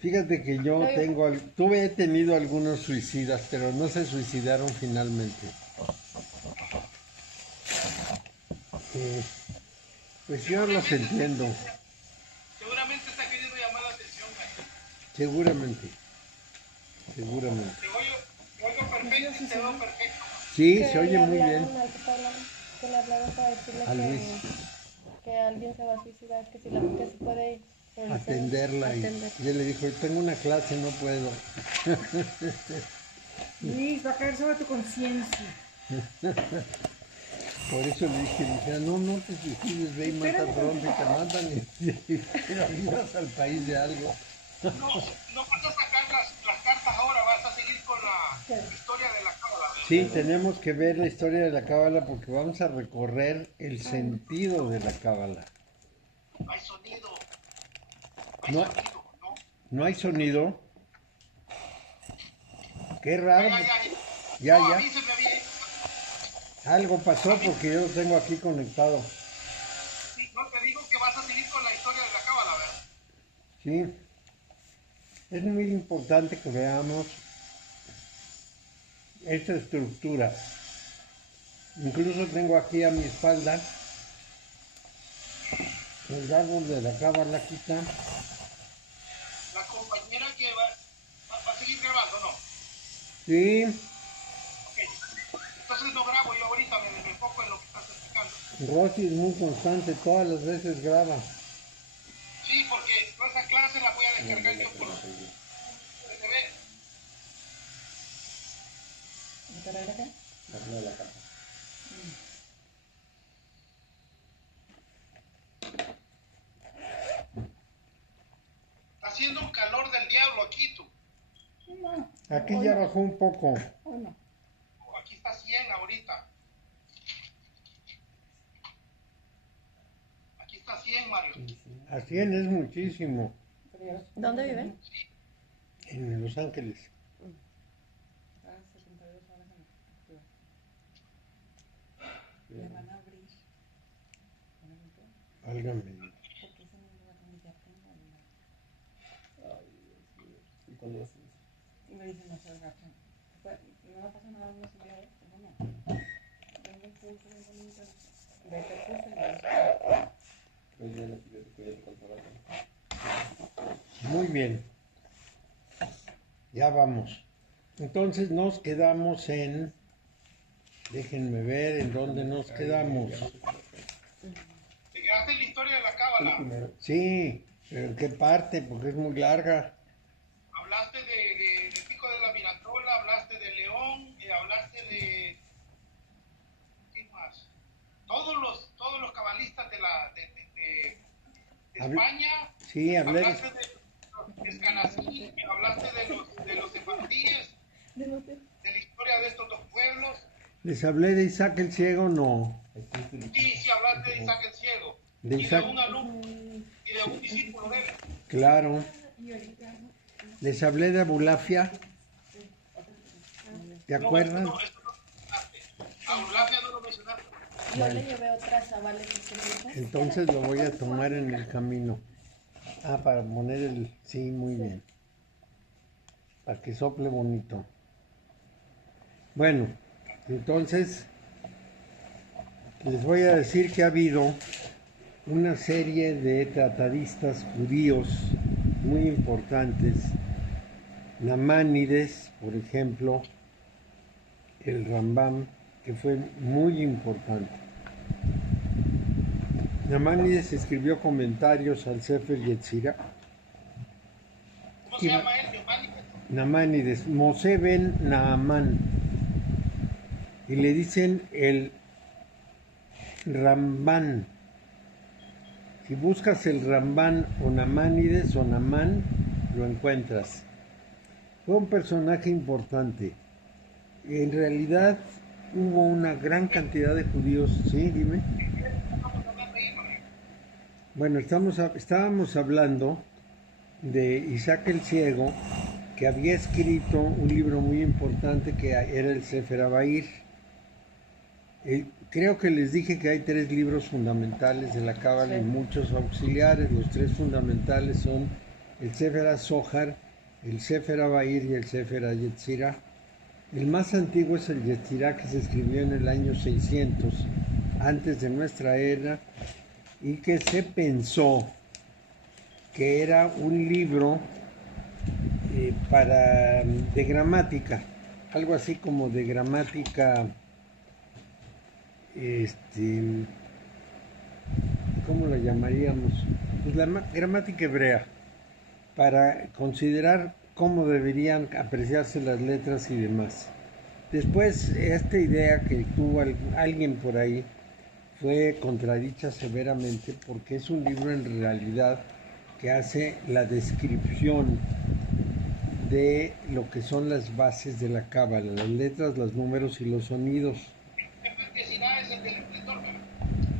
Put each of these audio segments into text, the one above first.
Fíjate que yo he tenido algunos suicidas, pero no se suicidaron finalmente. Pues yo los entiendo. Seguramente está queriendo llamar la atención. Seguramente. Te oigo perfecto, te veo perfecto. Sí, se oye muy bien. Que le hablaron para decirle A Luis. que alguien se va a suicidar, que si se puede Atenderla. Y él le dijo, tengo una clase, no puedo. Luis, va a caer sobre tu conciencia. Por eso le dije, no te suicides, ve y mata pronto y te matan y te ayudas al país de algo. No vas a sacar las cartas ahora, vas a seguir con la historia de la cábala. Sí, tenemos que ver la historia de la cábala porque vamos a recorrer el sentido de la cábala. Hay sonido. No hay sonido. Qué raro. Ya. Avíseme bien. Algo pasó porque yo lo tengo aquí conectado. Sí, no te digo que vas a seguir con la historia de la cábala, ¿verdad? Sí. Es muy importante que veamos esta estructura. Incluso tengo aquí a mi espalda el árbol de la cábala, aquí está. La compañera que va a seguir grabando, ¿no? Sí. Ok. Entonces no grabo yo ahorita, me enfoco en lo que estás explicando. Rosy es muy constante, todas las veces graba. Sí, porque esa clase la voy a descargar yo por USB. ¿Descargar acá? La de la cámara. Está haciendo un calor del diablo aquí, tú. No. Aquí ya bajó un poco. ¿O no? Aquí está 100 ahorita. Aquí está 100, Mario. A 100 es muchísimo. ¿Dónde viven? En Los Ángeles. 72 horas en activa. Le van a abrir. Válgame. Porque ese no lugar donde ya tengo. Ay, Dios mío. ¿Y cuándo vas a hacer eso? Y me dicen, no se agachen. No me pasa nada, no se me agachen. No. Vengo el pulso, vengo el pulso. Vete el pulso y me dice. Pues ya no quiero que cuide con trabajo. Muy bien. Ya vamos. Entonces nos quedamos en... Déjenme ver en dónde nos quedamos. ¿Te quedaste en la historia de la cábala? Sí, pero ¿en qué parte? Porque es muy larga. Hablaste de Pico de la Miratola, hablaste de León, hablaste de... ¿Qué más? Todos los cabalistas de España. Sí, hablé de... Hablaste de Escanací, hablaste de los sefardíes, de la historia de estos dos pueblos. ¿Les hablé de Isaac el Ciego? No. Sí, hablaste de Isaac el Ciego. De Isaac... Y de un alumno, y de un discípulo de él. Claro. ¿Les hablé de Abulafia? ¿Te acuerdas? No, esto no mencionaste. Abulafia no lo mencionaste. Yo le llevé otras avales que Entonces lo voy a tomar en el camino. Ah, para poner el... Sí, muy bien. Para que sople bonito. Bueno, entonces les voy a decir que ha habido una serie de tratadistas judíos muy importantes. Namanides, por ejemplo, el Rambam, que fue muy importante. Namanides escribió comentarios al Sefer Yetzirah. ¿Cómo se llama él? Namanides, Moshe ben Naaman. Y le dicen el Ramban. Si buscas el Ramban o Namanides o Namán, lo encuentras. Fue un personaje importante. En realidad hubo una gran cantidad de judíos. Sí, dime. Bueno, estábamos hablando de Isaac el Ciego, que había escrito un libro muy importante que era el Sefer Abair. creo que les dije que hay 3 libros fundamentales de la Cábala y muchos auxiliares. Los 3 fundamentales son el Sefer HaZohar, el Sefer HaBahir y el Sefer HaYetzirah. El más antiguo es el Yetzirah, que se escribió en el año 600 antes de nuestra era y que se pensó que era un libro de gramática, algo así como de gramática, ¿cómo la llamaríamos? Pues la gramática hebrea, para considerar cómo deberían apreciarse las letras y demás. Después, esta idea que tuvo alguien por ahí fue contradicha severamente, porque es un libro en realidad que hace la descripción de lo que son las bases de la Cábala, las letras, los números y los sonidos. Yetzirah es el del esplendor, ¿verdad?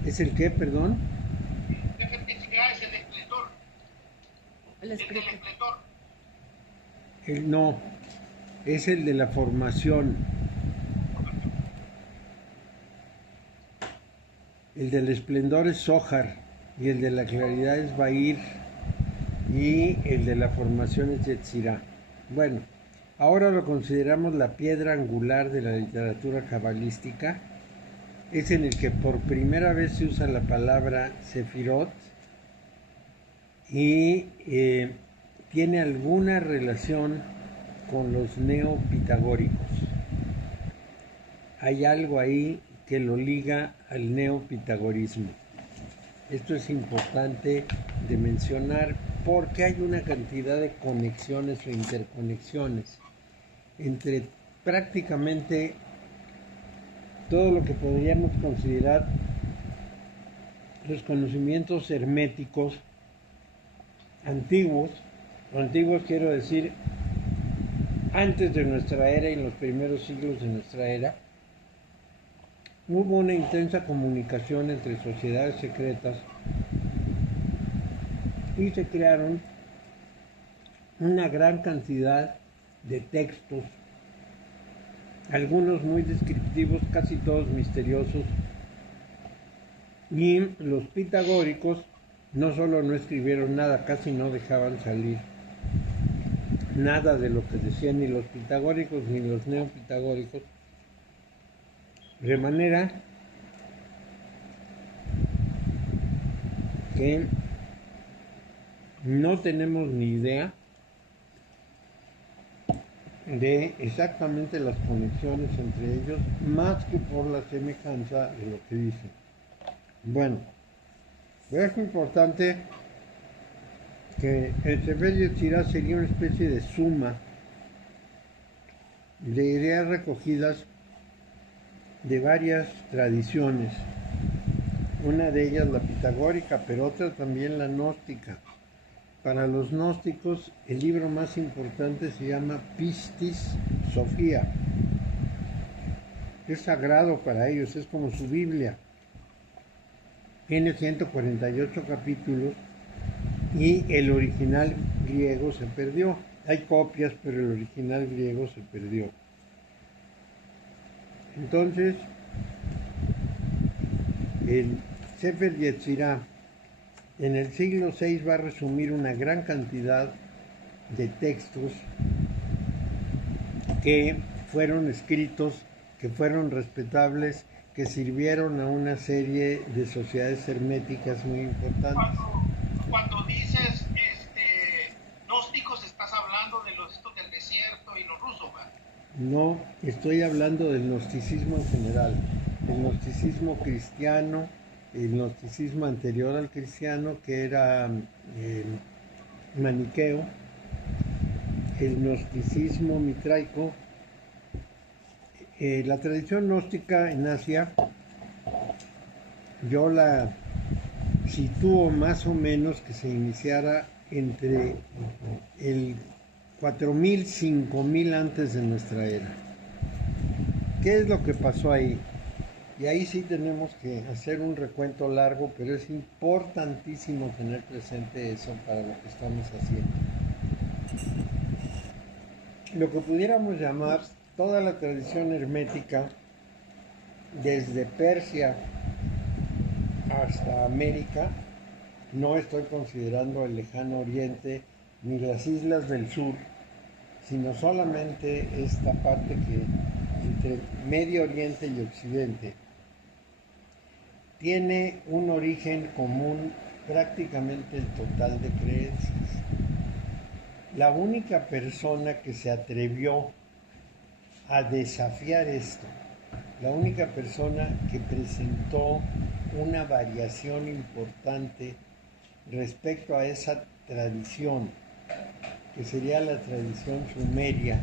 ¿Es el qué, perdón? Yetzirah es el esplendor. El El del escrito. esplendor. No, es el de la formación. El del esplendor es Zohar y el de la claridad es Bahir y el de la formación es Yetzirah. Bueno, ahora lo consideramos la piedra angular de la literatura cabalística. Es en el que por primera vez se usa la palabra Sefirot y tiene alguna relación con los neopitagóricos. Hay algo ahí que lo liga al neopitagorismo. Esto es importante de mencionar porque hay una cantidad de conexiones o interconexiones entre prácticamente todo lo que podríamos considerar los conocimientos herméticos antiguos. Antiguos quiero decir antes de nuestra era y en los primeros siglos de nuestra era. Hubo una intensa comunicación entre sociedades secretas y se crearon una gran cantidad de textos, algunos muy descriptivos, casi todos misteriosos, y los pitagóricos no solo no escribieron nada, casi no dejaban salir nada de lo que decían ni los pitagóricos ni los neopitagóricos, de manera que no tenemos ni idea de exactamente las conexiones entre ellos, más que por la semejanza de lo que dicen. Bueno, es importante que el Sefer Yetzirah sería una especie de suma de ideas recogidas de varias tradiciones, una de ellas la pitagórica, pero otra también la gnóstica. Para los gnósticos, el libro más importante se llama Pistis Sophia. Es sagrado para ellos, es como su Biblia. Tiene 148 capítulos y el original griego se perdió. Hay copias, pero el original griego se perdió. Entonces, el Sefer Yetzirah en el siglo VI va a resumir una gran cantidad de textos que fueron escritos, que fueron respetables, que sirvieron a una serie de sociedades herméticas muy importantes. Cuando dices gnósticos, estás hablando de los estos del desierto y los rusos, ¿verdad? No, estoy hablando del gnosticismo en general, el gnosticismo cristiano, el gnosticismo anterior al cristiano, que era maniqueo, el gnosticismo mitraico. La tradición gnóstica en Asia, yo la sitúo más o menos que se iniciara entre el 4000, 5000 antes de nuestra era. ¿Qué es lo que pasó ahí? Y ahí sí tenemos que hacer un recuento largo, pero es importantísimo tener presente eso para lo que estamos haciendo. Lo que pudiéramos llamar toda la tradición hermética desde Persia hasta América. No estoy considerando el lejano oriente ni las islas del sur, sino solamente esta parte que entre Medio Oriente y Occidente tiene un origen común prácticamente el total de creencias. La única persona que se atrevió a desafiar esto, la única persona que presentó una variación importante respecto a esa tradición, que sería la tradición sumeria,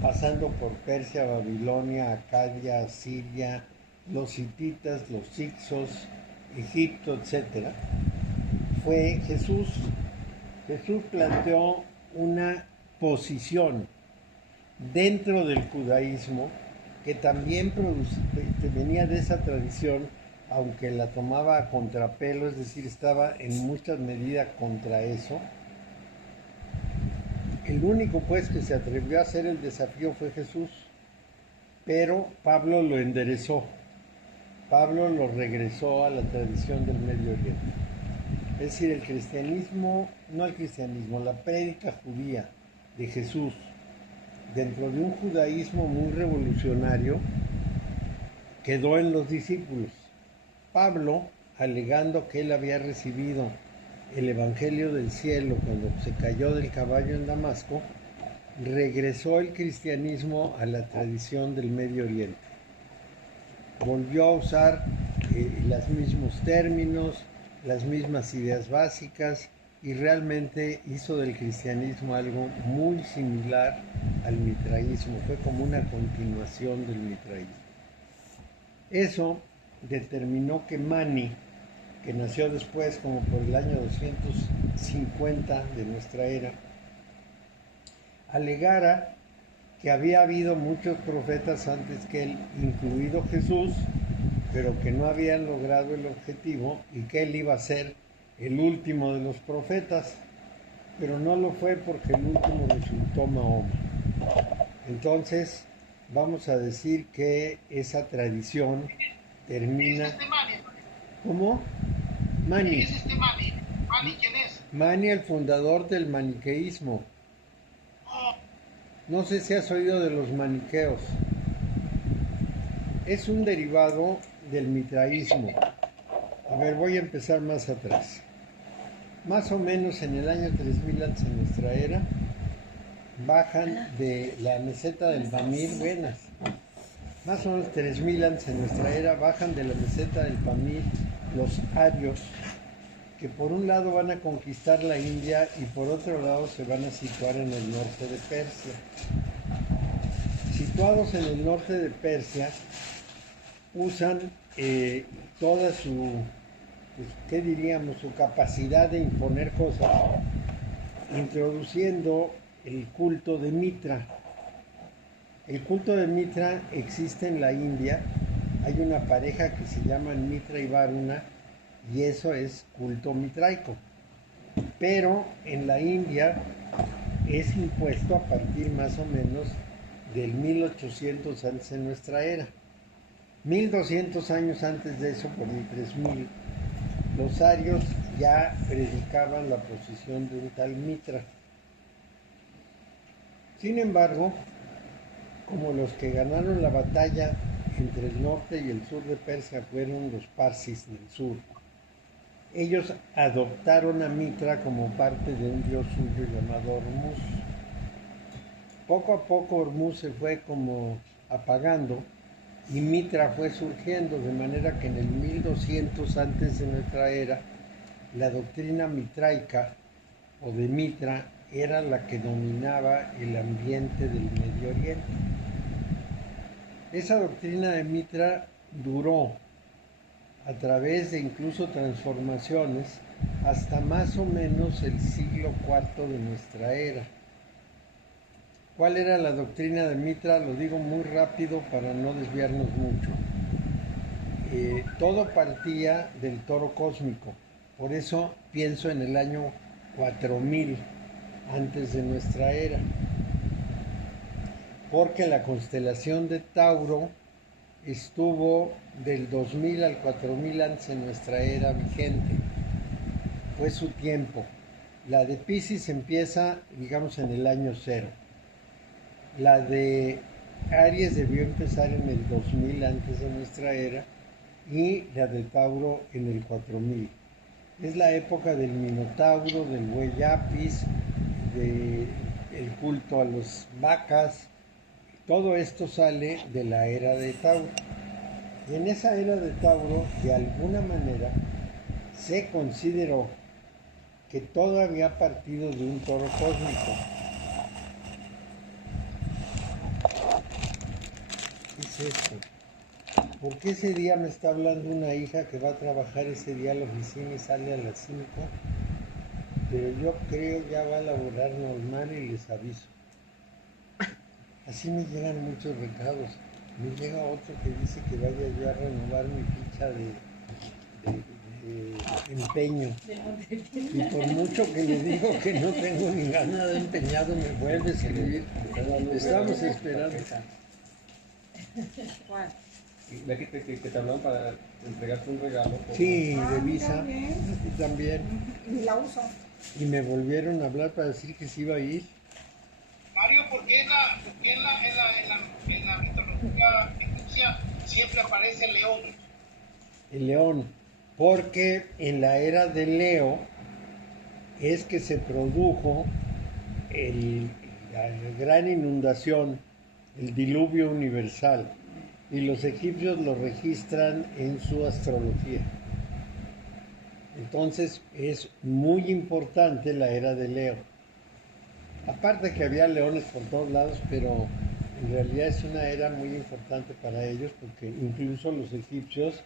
pasando por Persia, Babilonia, Acadia, Siria, los hititas, los hicsos, Egipto, etc., fue Jesús. Jesús planteó una posición dentro del judaísmo que también venía de esa tradición, aunque la tomaba a contrapelo, es decir, estaba en muchas medidas contra eso. El único pues que se atrevió a hacer el desafío fue Jesús, pero Pablo lo enderezó, Pablo lo regresó a la tradición del Medio Oriente. Es decir, el cristianismo, no el cristianismo, la prédica judía de Jesús, dentro de un judaísmo muy revolucionario, quedó en los discípulos. Pablo, alegando que él había recibido el Evangelio del cielo cuando se cayó del caballo en Damasco, regresó el cristianismo a la tradición del Medio Oriente. Volvió a usar los mismos términos, las mismas ideas básicas, y realmente hizo del cristianismo algo muy similar al mitraísmo, fue como una continuación del mitraísmo. Eso determinó que Mani, que nació después como por el año 250 de nuestra era, alegara que había habido muchos profetas antes que él, incluido Jesús, pero que no habían logrado el objetivo y que él iba a ser el último de los profetas, pero no lo fue porque el último resultó Mahoma. Entonces, vamos a decir que esa tradición termina... ¿Quién es este Mani? ¿Cómo? Mani. ¿Quién es este Mani? ¿Mani quién es? Mani, el fundador del maniqueísmo. Oh, No sé si has oído de los maniqueos. Es un derivado del mitraísmo. A ver, voy a empezar más atrás. Más o menos en el año 3000 antes de nuestra era, bajan de la meseta del Pamir, buenas. Más o menos 3000 antes de nuestra era, bajan de la meseta del Pamir los arios, que por un lado van a conquistar la India y por otro lado se van a situar en el norte de Persia. Situados en el norte de Persia, usan toda su, pues, ¿qué diríamos?, su capacidad de imponer cosas, introduciendo el culto de Mitra. El culto de Mitra existe en la India, hay una pareja que se llaman Mitra y Varuna, y eso es culto mitraico. Pero en la India es impuesto a partir más o menos del 1800 antes de nuestra era. 1200 años antes de eso, por el 3000, los arios ya predicaban la posición de un tal Mitra. Sin embargo, como los que ganaron la batalla entre el norte y el sur de Persia fueron los parsis del sur, ellos adoptaron a Mitra como parte de un dios suyo llamado Hormuz. Poco a poco Hormuz se fue como apagando y Mitra fue surgiendo, de manera que en el 1200 antes de nuestra era, la doctrina mitraica o de Mitra era la que dominaba el ambiente del Medio Oriente. Esa doctrina de Mitra duró a través de incluso transformaciones hasta más o menos el siglo IV de nuestra era. ¿Cuál era la doctrina de Mitra? Lo digo muy rápido para no desviarnos mucho. Todo partía del toro cósmico, por eso pienso en el año 4000 antes de nuestra era, porque la constelación de Tauro estuvo del 2000 al 4000 antes de nuestra era vigente. Fue su tiempo. La de Piscis empieza, digamos, en el año cero. La de Aries debió empezar en el 2000 antes de nuestra era y la de Tauro en el 4000. Es la época del Minotauro, del buey Apis, del culto a las vacas. Todo esto sale de la era de Tauro. Y en esa era de Tauro, de alguna manera, se consideró que todo había partido de un toro cósmico. ¿Qué es esto? ¿Por qué ese día me está hablando una hija que va a trabajar ese día a la oficina y sale a las 5? Pero yo creo ya va a laborar normal y les aviso. Así me llegan muchos recados. Me llega otro que dice que vaya yo a renovar mi ficha de empeño. Y por mucho que le digo que no tengo ni ganas de empeñado, me vuelve a escribir. Estamos esperando. ¿Cuál? Ve que te hablan para entregarte un regalo. Sí, de mí visa. También. Y la uso. Y me volvieron a hablar para decir que sí iba a ir. Mario, ¿por qué en la mitología egipcia siempre aparece el león? El león. Porque en la era de Leo es que se produjo la gran inundación, el diluvio universal. Y los egipcios lo registran en su astrología. Entonces es muy importante la era de Leo. Aparte que había leones por todos lados, pero en realidad es una era muy importante para ellos porque incluso los egipcios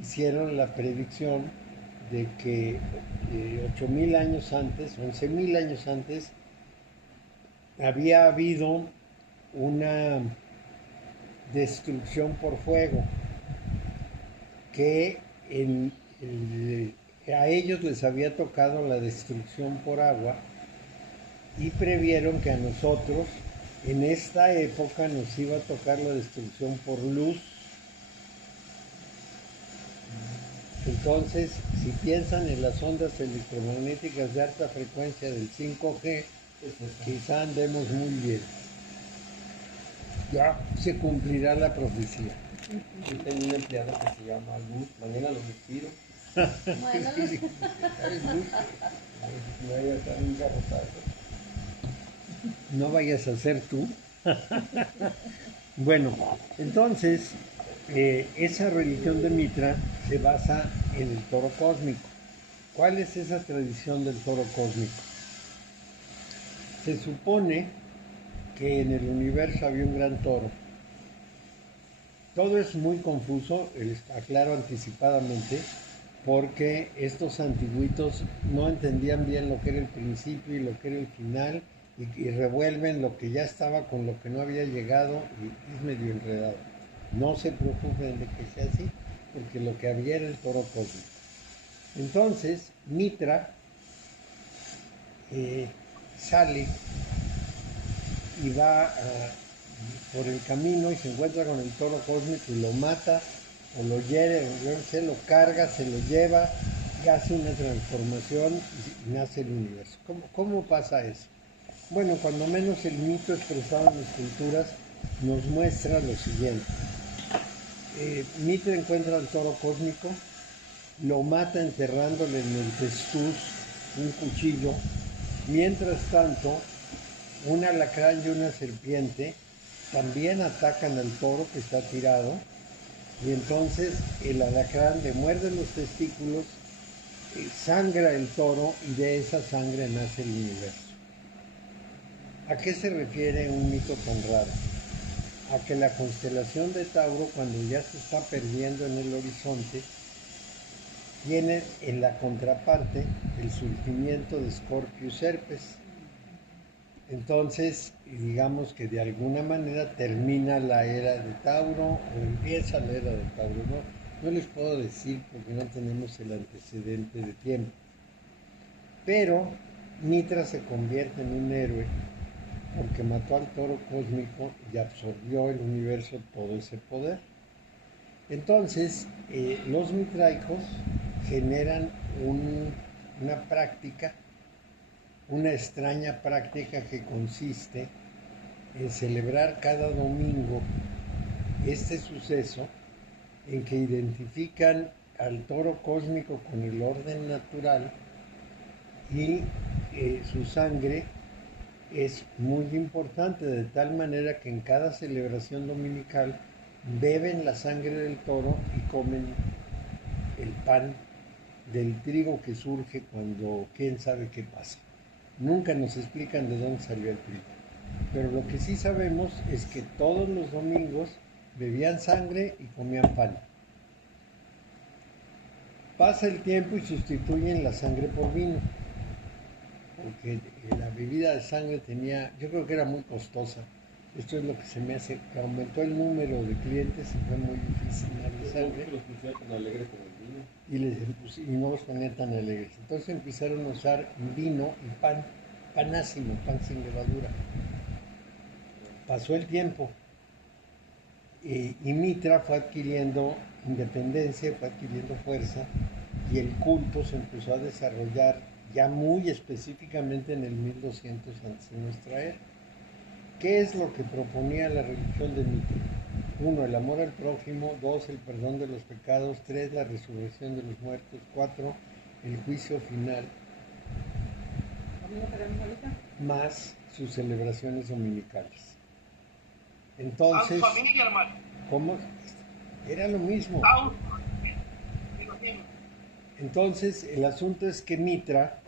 hicieron la predicción de que 8.000 años antes, 11.000 años antes, había habido una destrucción por fuego que a ellos les había tocado la destrucción por agua y previeron que a nosotros en esta época nos iba a tocar la destrucción por luz. Entonces, si piensan en las ondas electromagnéticas de alta frecuencia del 5G, quizá andemos muy bien. Ya se cumplirá la profecía. Yo tengo un empleado que se llama Luz. Mañana lo despido. Bueno, No vaya a estar un garrotazo. No vayas a ser tú. Bueno, entonces, esa religión de Mitra se basa en el toro cósmico. ¿Cuál es esa tradición del toro cósmico? Se supone que en el universo había un gran toro. Todo es muy confuso, aclaro anticipadamente, porque estos antiguitos no entendían bien lo que era el principio y lo que era el final, y revuelven lo que ya estaba con lo que no había llegado, y es medio enredado. No se preocupen de que sea así, porque lo que había era el toro cósmico. Entonces, Mitra sale y va por el camino y se encuentra con el toro cósmico y lo mata, o lo hiere, se lo carga, se lo lleva y hace una transformación y nace el universo. ¿Cómo pasa eso? Bueno, cuando menos el mito expresado en las culturas nos muestra lo siguiente. Mitra encuentra al toro cósmico, lo mata enterrándole en el testuz un cuchillo. Mientras tanto, un alacrán y una serpiente también atacan al toro que está tirado, y entonces el alacrán le muerde los testículos, sangra el toro y de esa sangre nace el universo. ¿A qué se refiere un mito tan raro? A que la constelación de Tauro, cuando ya se está perdiendo en el horizonte, tiene en la contraparte el surgimiento de Escorpio y Serpes. Entonces, digamos que de alguna manera termina la era de Tauro o empieza la era de Tauro. No les puedo decir porque no tenemos el antecedente de tiempo. Pero Mitra se convierte en un héroe porque mató al toro cósmico y absorbió el universo todo ese poder. Entonces, los mitraicos generan una práctica, una extraña práctica que consiste en celebrar cada domingo este suceso en que identifican al toro cósmico con el orden natural y su sangre es muy importante, de tal manera que en cada celebración dominical beben la sangre del toro y comen el pan del trigo que surge cuando quién sabe qué pasa. Nunca nos explican de dónde salió el trigo. Pero lo que sí sabemos es que todos los domingos bebían sangre y comían pan. Pasa el tiempo y sustituyen la sangre por vino, porque la bebida de sangre tenía, yo creo que era muy costosa. Esto es lo que se me hace, que aumentó el número de clientes y fue muy difícil darle sangre. No los pusieron tan alegre como el vino. Y no los ponían tan alegres. Entonces empezaron a usar vino y pan, panásimo, pan sin levadura. Pasó el tiempo y Mitra fue adquiriendo independencia, fue adquiriendo fuerza y el culto se empezó a desarrollar ya muy específicamente en el 1200 antes de nuestra era. ¿Qué es lo que proponía la religión de Mitra? 1. El amor al prójimo. 2. El perdón de los pecados. 3. La resurrección de los muertos. 4. El juicio final. Más sus celebraciones dominicales. Entonces, familia, hermano. ¿cómo? Era lo mismo. Entonces, el asunto es que Mitra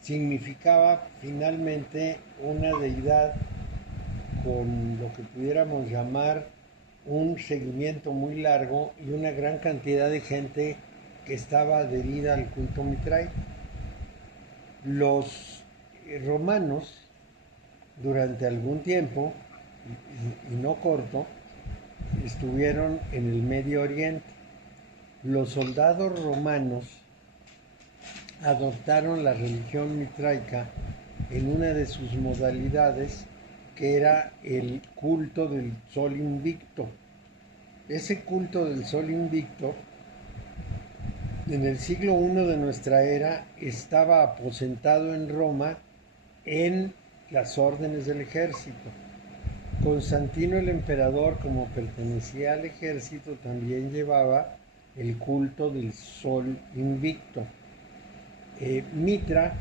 significaba finalmente una deidad con lo que pudiéramos llamar un seguimiento muy largo y una gran cantidad de gente que estaba adherida al culto mitraico. Los romanos, durante algún tiempo, y no corto, estuvieron en el Medio Oriente. Los soldados romanos adoptaron la religión mitraica en una de sus modalidades, que era el culto del sol invicto. Ese culto del sol invicto, en el siglo I de nuestra era, estaba aposentado en Roma en las órdenes del ejército. Constantino el emperador, como pertenecía al ejército, también llevaba el culto del sol invicto. Mitra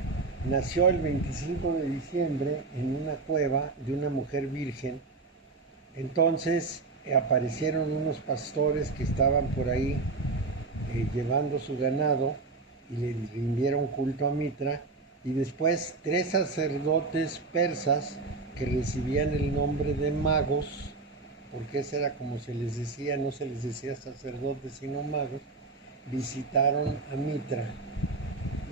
nació el 25 de diciembre en una cueva de una mujer virgen. Entonces aparecieron unos pastores que estaban por ahí llevando su ganado y le rindieron culto a Mitra, y después 3 sacerdotes persas que recibían el nombre de magos, porque ese era como se les decía, no se les decía sacerdotes sino magos, visitaron a Mitra.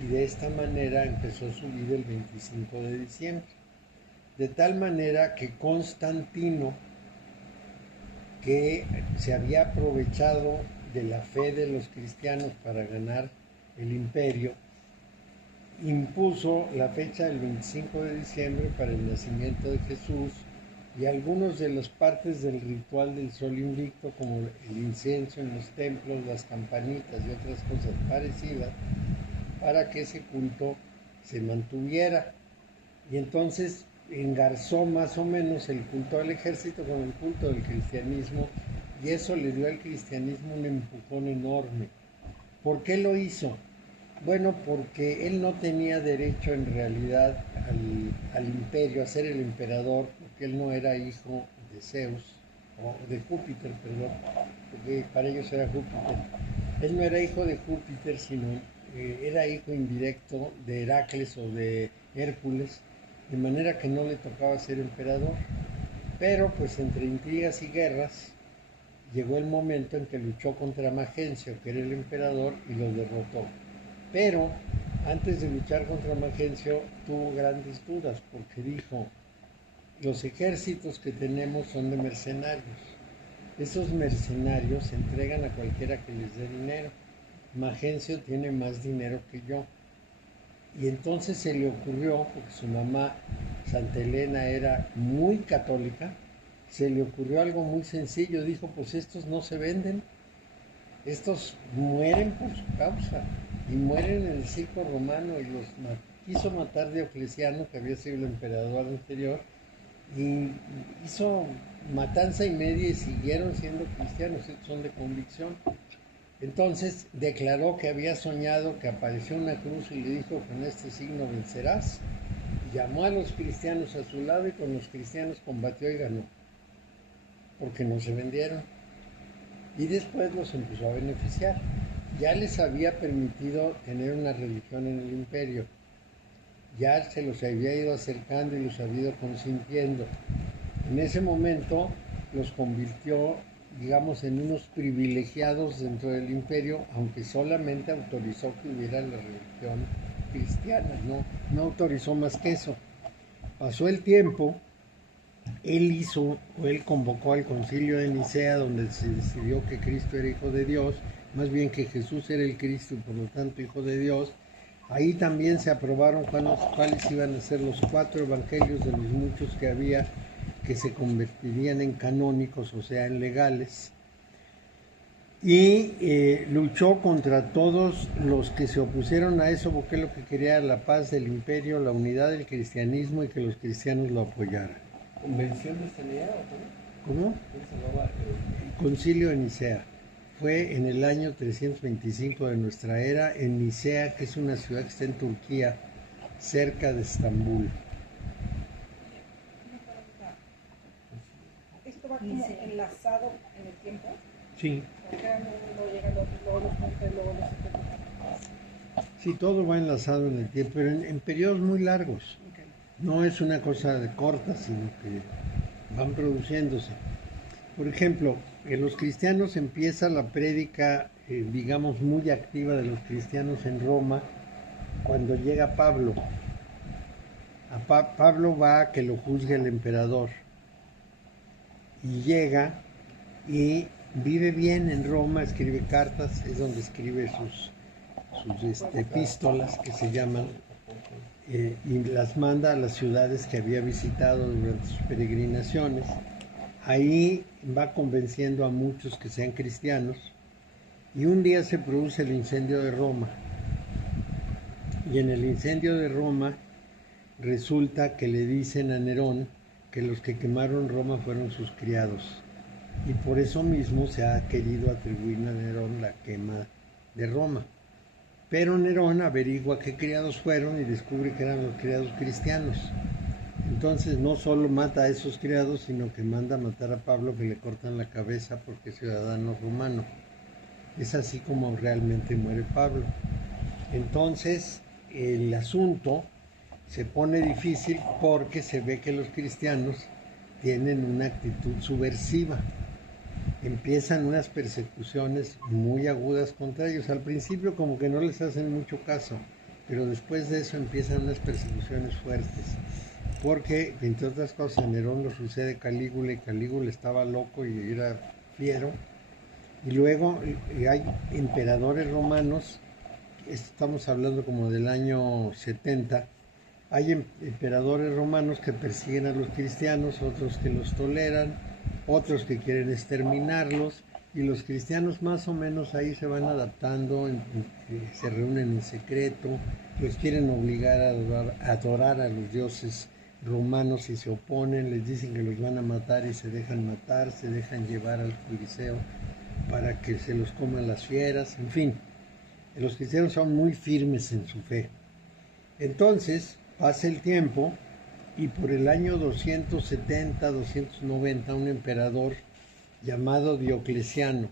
Y de esta manera empezó su vida el 25 de diciembre. De tal manera que Constantino, que se había aprovechado de la fe de los cristianos para ganar el imperio, impuso la fecha del 25 de diciembre para el nacimiento de Jesús y algunas de las partes del ritual del sol invicto, como el incienso en los templos, las campanitas y otras cosas parecidas, para que ese culto se mantuviera. Y entonces engarzó más o menos el culto al ejército con el culto del cristianismo, y eso le dio al cristianismo un empujón enorme. ¿Por qué lo hizo? Bueno, porque él no tenía derecho en realidad al imperio, a ser el emperador, porque él no era hijo de Zeus, o de Júpiter, perdón, porque para ellos era Júpiter. Él no era hijo de Júpiter, sino era hijo indirecto de Heracles o de Hércules, de manera que no le tocaba ser emperador. Pero pues entre intrigas y guerras llegó el momento en que luchó contra Magencio, que era el emperador, y lo derrotó. Pero antes de luchar contra Magencio tuvo grandes dudas, porque dijo: los ejércitos que tenemos son de mercenarios. Esos mercenarios se entregan a cualquiera que les dé dinero. Magencio tiene más dinero que yo. Y entonces se le ocurrió, porque su mamá, Santa Elena, era muy católica, se le ocurrió algo muy sencillo. Dijo, pues estos no se venden, estos mueren por su causa y mueren en el circo romano, y los quiso matar Diocleciano, que había sido el emperador anterior, y hizo matanza y media y siguieron siendo cristianos. Estos son de convicción. Entonces declaró que había soñado que apareció una cruz y le dijo, con este signo vencerás. Llamó a los cristianos a su lado y con los cristianos combatió y ganó, porque no se vendieron. Y después los empezó a beneficiar. Ya les había permitido tener una religión en el imperio, ya se los había ido acercando y los había ido consintiendo. En ese momento los convirtió, digamos, en unos privilegiados dentro del imperio, aunque solamente autorizó que hubiera la religión cristiana, no autorizó más que eso. Pasó el tiempo, él convocó al concilio de Nicea, donde se decidió que Cristo era hijo de Dios, más bien que Jesús era el Cristo y por lo tanto hijo de Dios. Ahí también se aprobaron cuáles iban a ser los 4 evangelios de los muchos que había, que se convertirían en canónicos, o sea, en legales. Y luchó contra todos los que se opusieron a eso, porque lo que quería era la paz del imperio, la unidad del cristianismo y que los cristianos lo apoyaran. ¿Convención de Cenea o cómo? ¿Cómo? ¿Cómo se llamaba? El concilio de Nicea. Fue en el año 325 de nuestra era, en Nicea, que es una ciudad que está en Turquía, cerca de Estambul. ¿Esto va como enlazado en el tiempo? Sí. Acá no llegan luego los montes, luego los... Sí, todo va enlazado en el tiempo, pero en periodos muy largos. Okay. No es una cosa de corta, sino que van produciéndose. Por ejemplo, en los cristianos empieza la prédica, digamos, muy activa de los cristianos en Roma cuando llega Pablo. Pablo va a que lo juzgue el emperador. Y llega y vive bien en Roma, escribe cartas, es donde escribe sus epístolas, que se llaman, y las manda a las ciudades que había visitado durante sus peregrinaciones. Ahí va convenciendo a muchos que sean cristianos, y un día se produce el incendio de Roma. Y en el incendio de Roma resulta que le dicen a Nerón que los que quemaron Roma fueron sus criados. Y por eso mismo se ha querido atribuir a Nerón la quema de Roma. Pero Nerón averigua qué criados fueron y descubre que eran los criados cristianos. Entonces no solo mata a esos criados, sino que manda a matar a Pablo, que le cortan la cabeza porque es ciudadano romano. Es así como realmente muere Pablo. Entonces el asunto se pone difícil porque se ve que los cristianos tienen una actitud subversiva. Empiezan unas persecuciones muy agudas contra ellos. Al principio como que no les hacen mucho caso, pero después de eso empiezan unas persecuciones fuertes. Porque, entre otras cosas, a Nerón lo sucede Calígula, y Calígula estaba loco y era fiero. Y luego hay emperadores romanos, estamos hablando como del año 70, hay emperadores romanos que persiguen a los cristianos, otros que los toleran, otros que quieren exterminarlos, y los cristianos más o menos ahí se van adaptando, se reúnen en secreto, los quieren obligar a adorar a los dioses romanos y se oponen, les dicen que los van a matar y se dejan matar, se dejan llevar al Coliseo para que se los coman las fieras, en fin. Los cristianos son muy firmes en su fe. Entonces pasa el tiempo y por el año 270, 290, un emperador llamado Diocleciano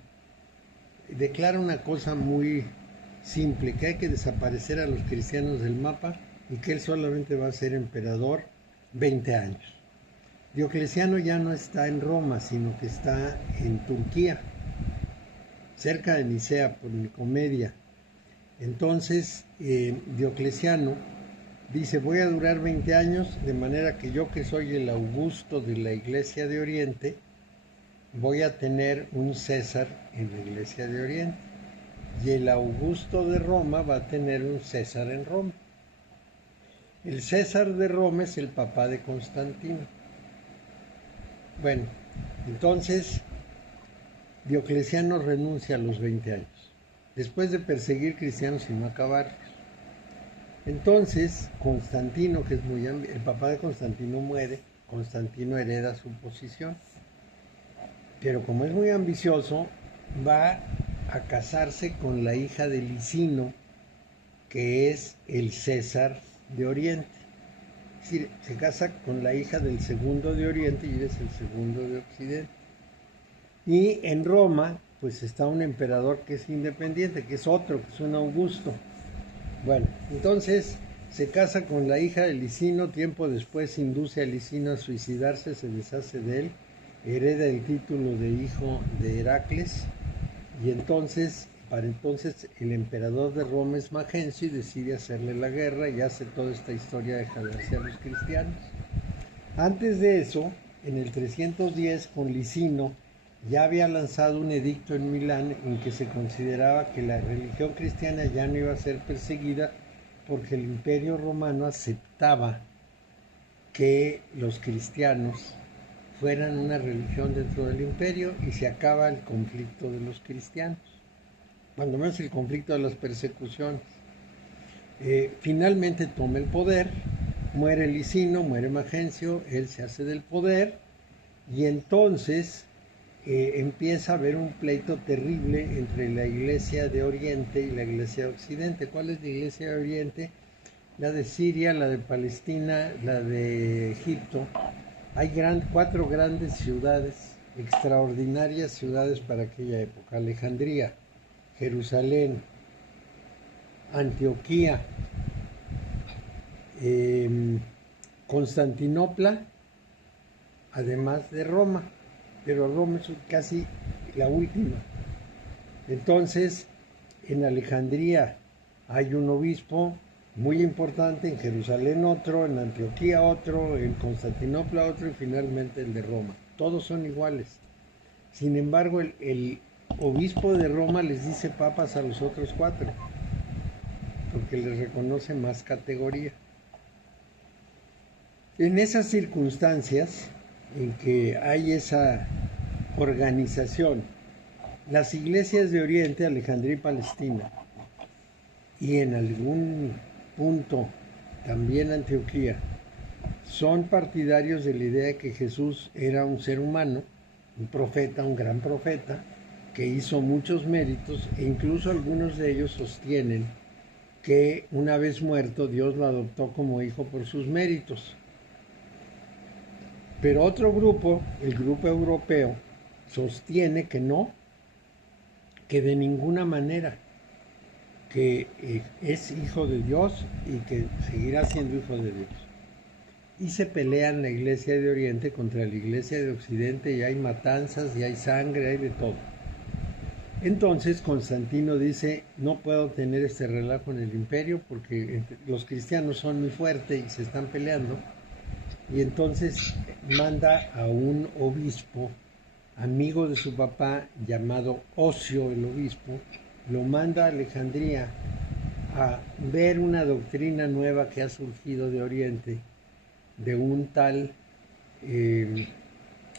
declara una cosa muy simple, que hay que desaparecer a los cristianos del mapa y que él solamente va a ser emperador 20 años. Diocleciano ya no está en Roma, sino que está en Turquía, cerca de Nicea, por Nicomedia. Entonces Diocleciano dice, voy a durar 20 años, de manera que yo, que soy el Augusto de la Iglesia de Oriente, voy a tener un César en la Iglesia de Oriente, y el Augusto de Roma va a tener un César en Roma. El César de Roma es el papá de Constantino. Bueno, Entonces, Diocleciano renuncia a los 20 años, después de perseguir cristianos y no acabar. Entonces, Constantino, que es el papá de Constantino muere, Constantino hereda su posición, pero como es muy ambicioso, va a casarse con la hija de Licino, que es el César de Oriente. Es decir, se casa con la hija del segundo de Oriente y es el segundo de Occidente. Y en Roma, pues está un emperador que es independiente, que es otro, que es un Augusto. Bueno, entonces se casa con la hija de Licino, tiempo después induce a Licino a suicidarse, se deshace de él, hereda el título de hijo de Heracles, y entonces, para entonces, el emperador de Roma es Magencio y decide hacerle la guerra y hace toda esta historia de jalarse a los cristianos. Antes de eso, en el 310, con Licino, ya había lanzado un edicto en Milán en que se consideraba que la religión cristiana ya no iba a ser perseguida porque el Imperio Romano aceptaba que los cristianos fueran una religión dentro del imperio y se acaba el conflicto de los cristianos, cuando menos el conflicto de las persecuciones. Finalmente toma el poder, muere Licino, muere Magencio, él se hace del poder y entonces empieza a haber un pleito terrible entre la Iglesia de Oriente y la Iglesia de Occidente. ¿Cuál es la Iglesia de Oriente? La de Siria, la de Palestina, la de Egipto. Hay 4 grandes ciudades, extraordinarias ciudades para aquella época: Alejandría, Jerusalén, Antioquía, Constantinopla, además de Roma, pero Roma es casi la última. Entonces, en Alejandría hay un obispo muy importante, en Jerusalén otro, en Antioquía otro, en Constantinopla otro y finalmente el de Roma. Todos son iguales. Sin embargo, el obispo de Roma les dice papas a los otros 4, porque les reconoce más categoría. En esas circunstancias en que hay esa organización, las iglesias de Oriente, Alejandría y Palestina, y en algún punto también Antioquía, son partidarios de la idea de que Jesús era un ser humano, un profeta, un gran profeta, que hizo muchos méritos, e incluso algunos de ellos sostienen que una vez muerto Dios lo adoptó como hijo por sus méritos. Pero otro grupo, el grupo europeo, sostiene que no, que de ninguna manera, que es hijo de Dios y que seguirá siendo hijo de Dios. Y se pelean la iglesia de Oriente contra la iglesia de Occidente y hay matanzas y hay sangre, hay de todo. Entonces Constantino dice, no puedo tener este relajo en el imperio porque los cristianos son muy fuertes y se están peleando. Y entonces manda a un obispo, amigo de su papá, llamado Ocio el obispo, lo manda a Alejandría a ver una doctrina nueva que ha surgido de Oriente, de un tal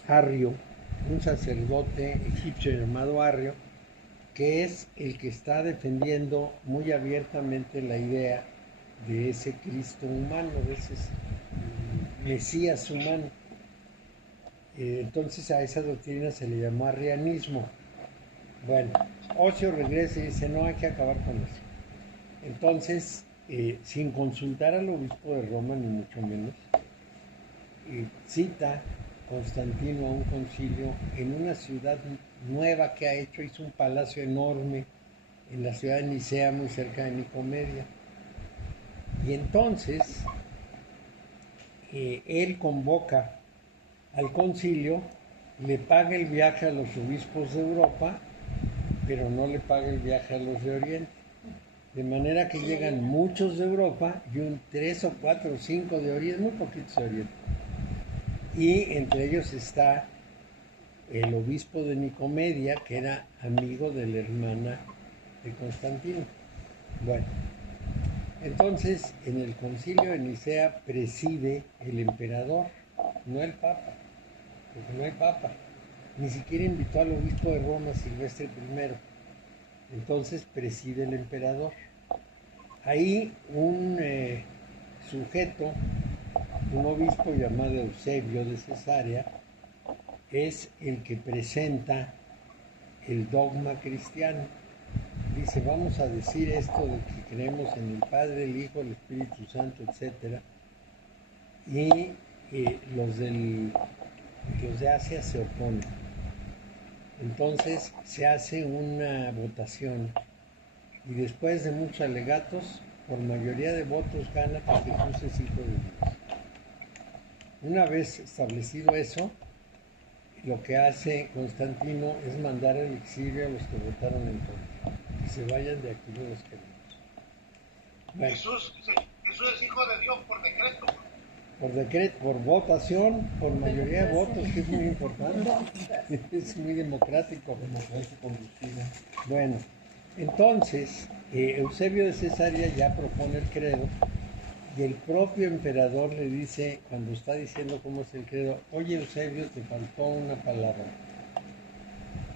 Arrio, un sacerdote egipcio llamado Arrio, que es el que está defendiendo muy abiertamente la idea de ese Cristo humano, de ese Mesías humano. Entonces a esa doctrina se le llamó arrianismo. Bueno, Ocio regresa y dice, no, hay que acabar con eso. Entonces, sin consultar al obispo de Roma, ni mucho menos, cita Constantino a un concilio en una ciudad nueva que ha hecho, hizo un palacio enorme en la ciudad de Nicea, muy cerca de Nicomedia. Y entonces, él convoca al concilio, le paga el viaje a los obispos de Europa, pero no le paga el viaje a los de Oriente. De manera que llegan muchos de Europa y 3 o 4 o 5 de Oriente, muy poquitos de Oriente. Y entre ellos está el obispo de Nicomedia, que era amigo de la hermana de Constantino. Bueno, entonces en el concilio de Nicea preside el emperador, no el papa, porque no hay papa. ni siquiera invitó al obispo de Roma, Silvestre I. Entonces preside el emperador. Ahí un sujeto, un obispo llamado Eusebio de Cesarea, es el que presenta el dogma cristiano. Dice, vamos a decir esto de que creemos en el Padre, el Hijo, el Espíritu Santo, etc. Y los de Asia se oponen. Entonces se hace una votación y después de muchos alegatos, por mayoría de votos gana que Jesús es Hijo de Dios. Una vez establecido eso, lo que hace Constantino es mandar al exilio a los que votaron en contra. Que se vayan de aquí, no los queremos. Bueno, Jesús es hijo de Dios por decreto. por decreto, por votación, por mayoría de votos, que es muy importante. Es muy democrático. Democracia combustible. Bueno, entonces, Eusebio de Cesarea ya propone el credo y el propio emperador le dice, cuando está diciendo cómo es el credo, oye Eusebio, te faltó una palabra.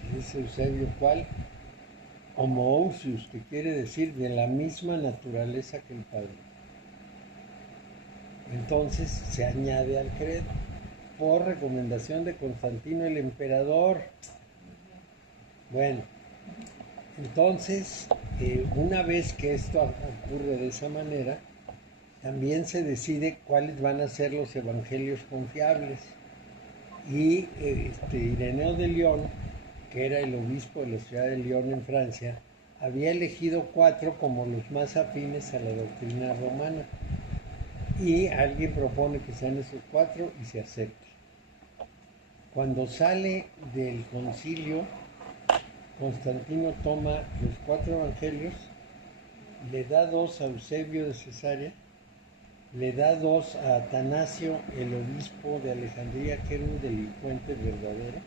Y dice Eusebio, ¿cuál? Homoousius, que quiere decir de la misma naturaleza que el Padre. Entonces se añade al credo, por recomendación de Constantino el emperador. Bueno, entonces, una vez que esto ocurre de esa manera, también se decide cuáles van a ser los evangelios confiables. Y Ireneo de León, que era el obispo de la ciudad de Lyon en Francia, había elegido 4 como los más afines a la doctrina romana. Y alguien propone que sean esos 4 y se acepta. Cuando sale del concilio, Constantino toma los 4 evangelios, le da 2 a Eusebio de Cesarea, le da 2 a Atanasio, el obispo de Alejandría, que era un delincuente verdadero,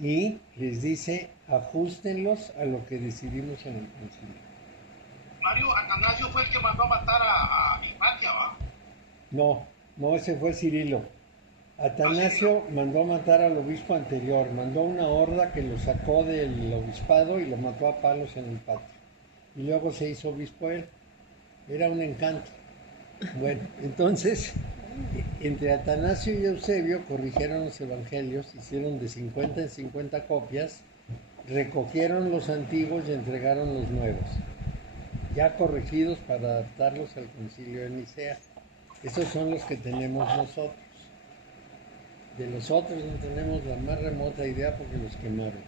y les dice, ajústenlos a lo que decidimos en el concilio. Mario, Atanasio fue el que mandó a matar a Hipatia, ¿va? No, ese fue Cirilo. Atanasio mandó matar al obispo anterior, mandó una horda que lo sacó del obispado y lo mató a palos en el patio. Y luego se hizo obispo él. Era un encanto. Bueno, entonces, entre Atanasio y Eusebio corrigieron los evangelios, hicieron de 50 en 50 copias, recogieron los antiguos y entregaron los nuevos, ya corregidos para adaptarlos al concilio de Nicea. Esos son los que tenemos nosotros. De los otros no tenemos la más remota idea porque los quemaron.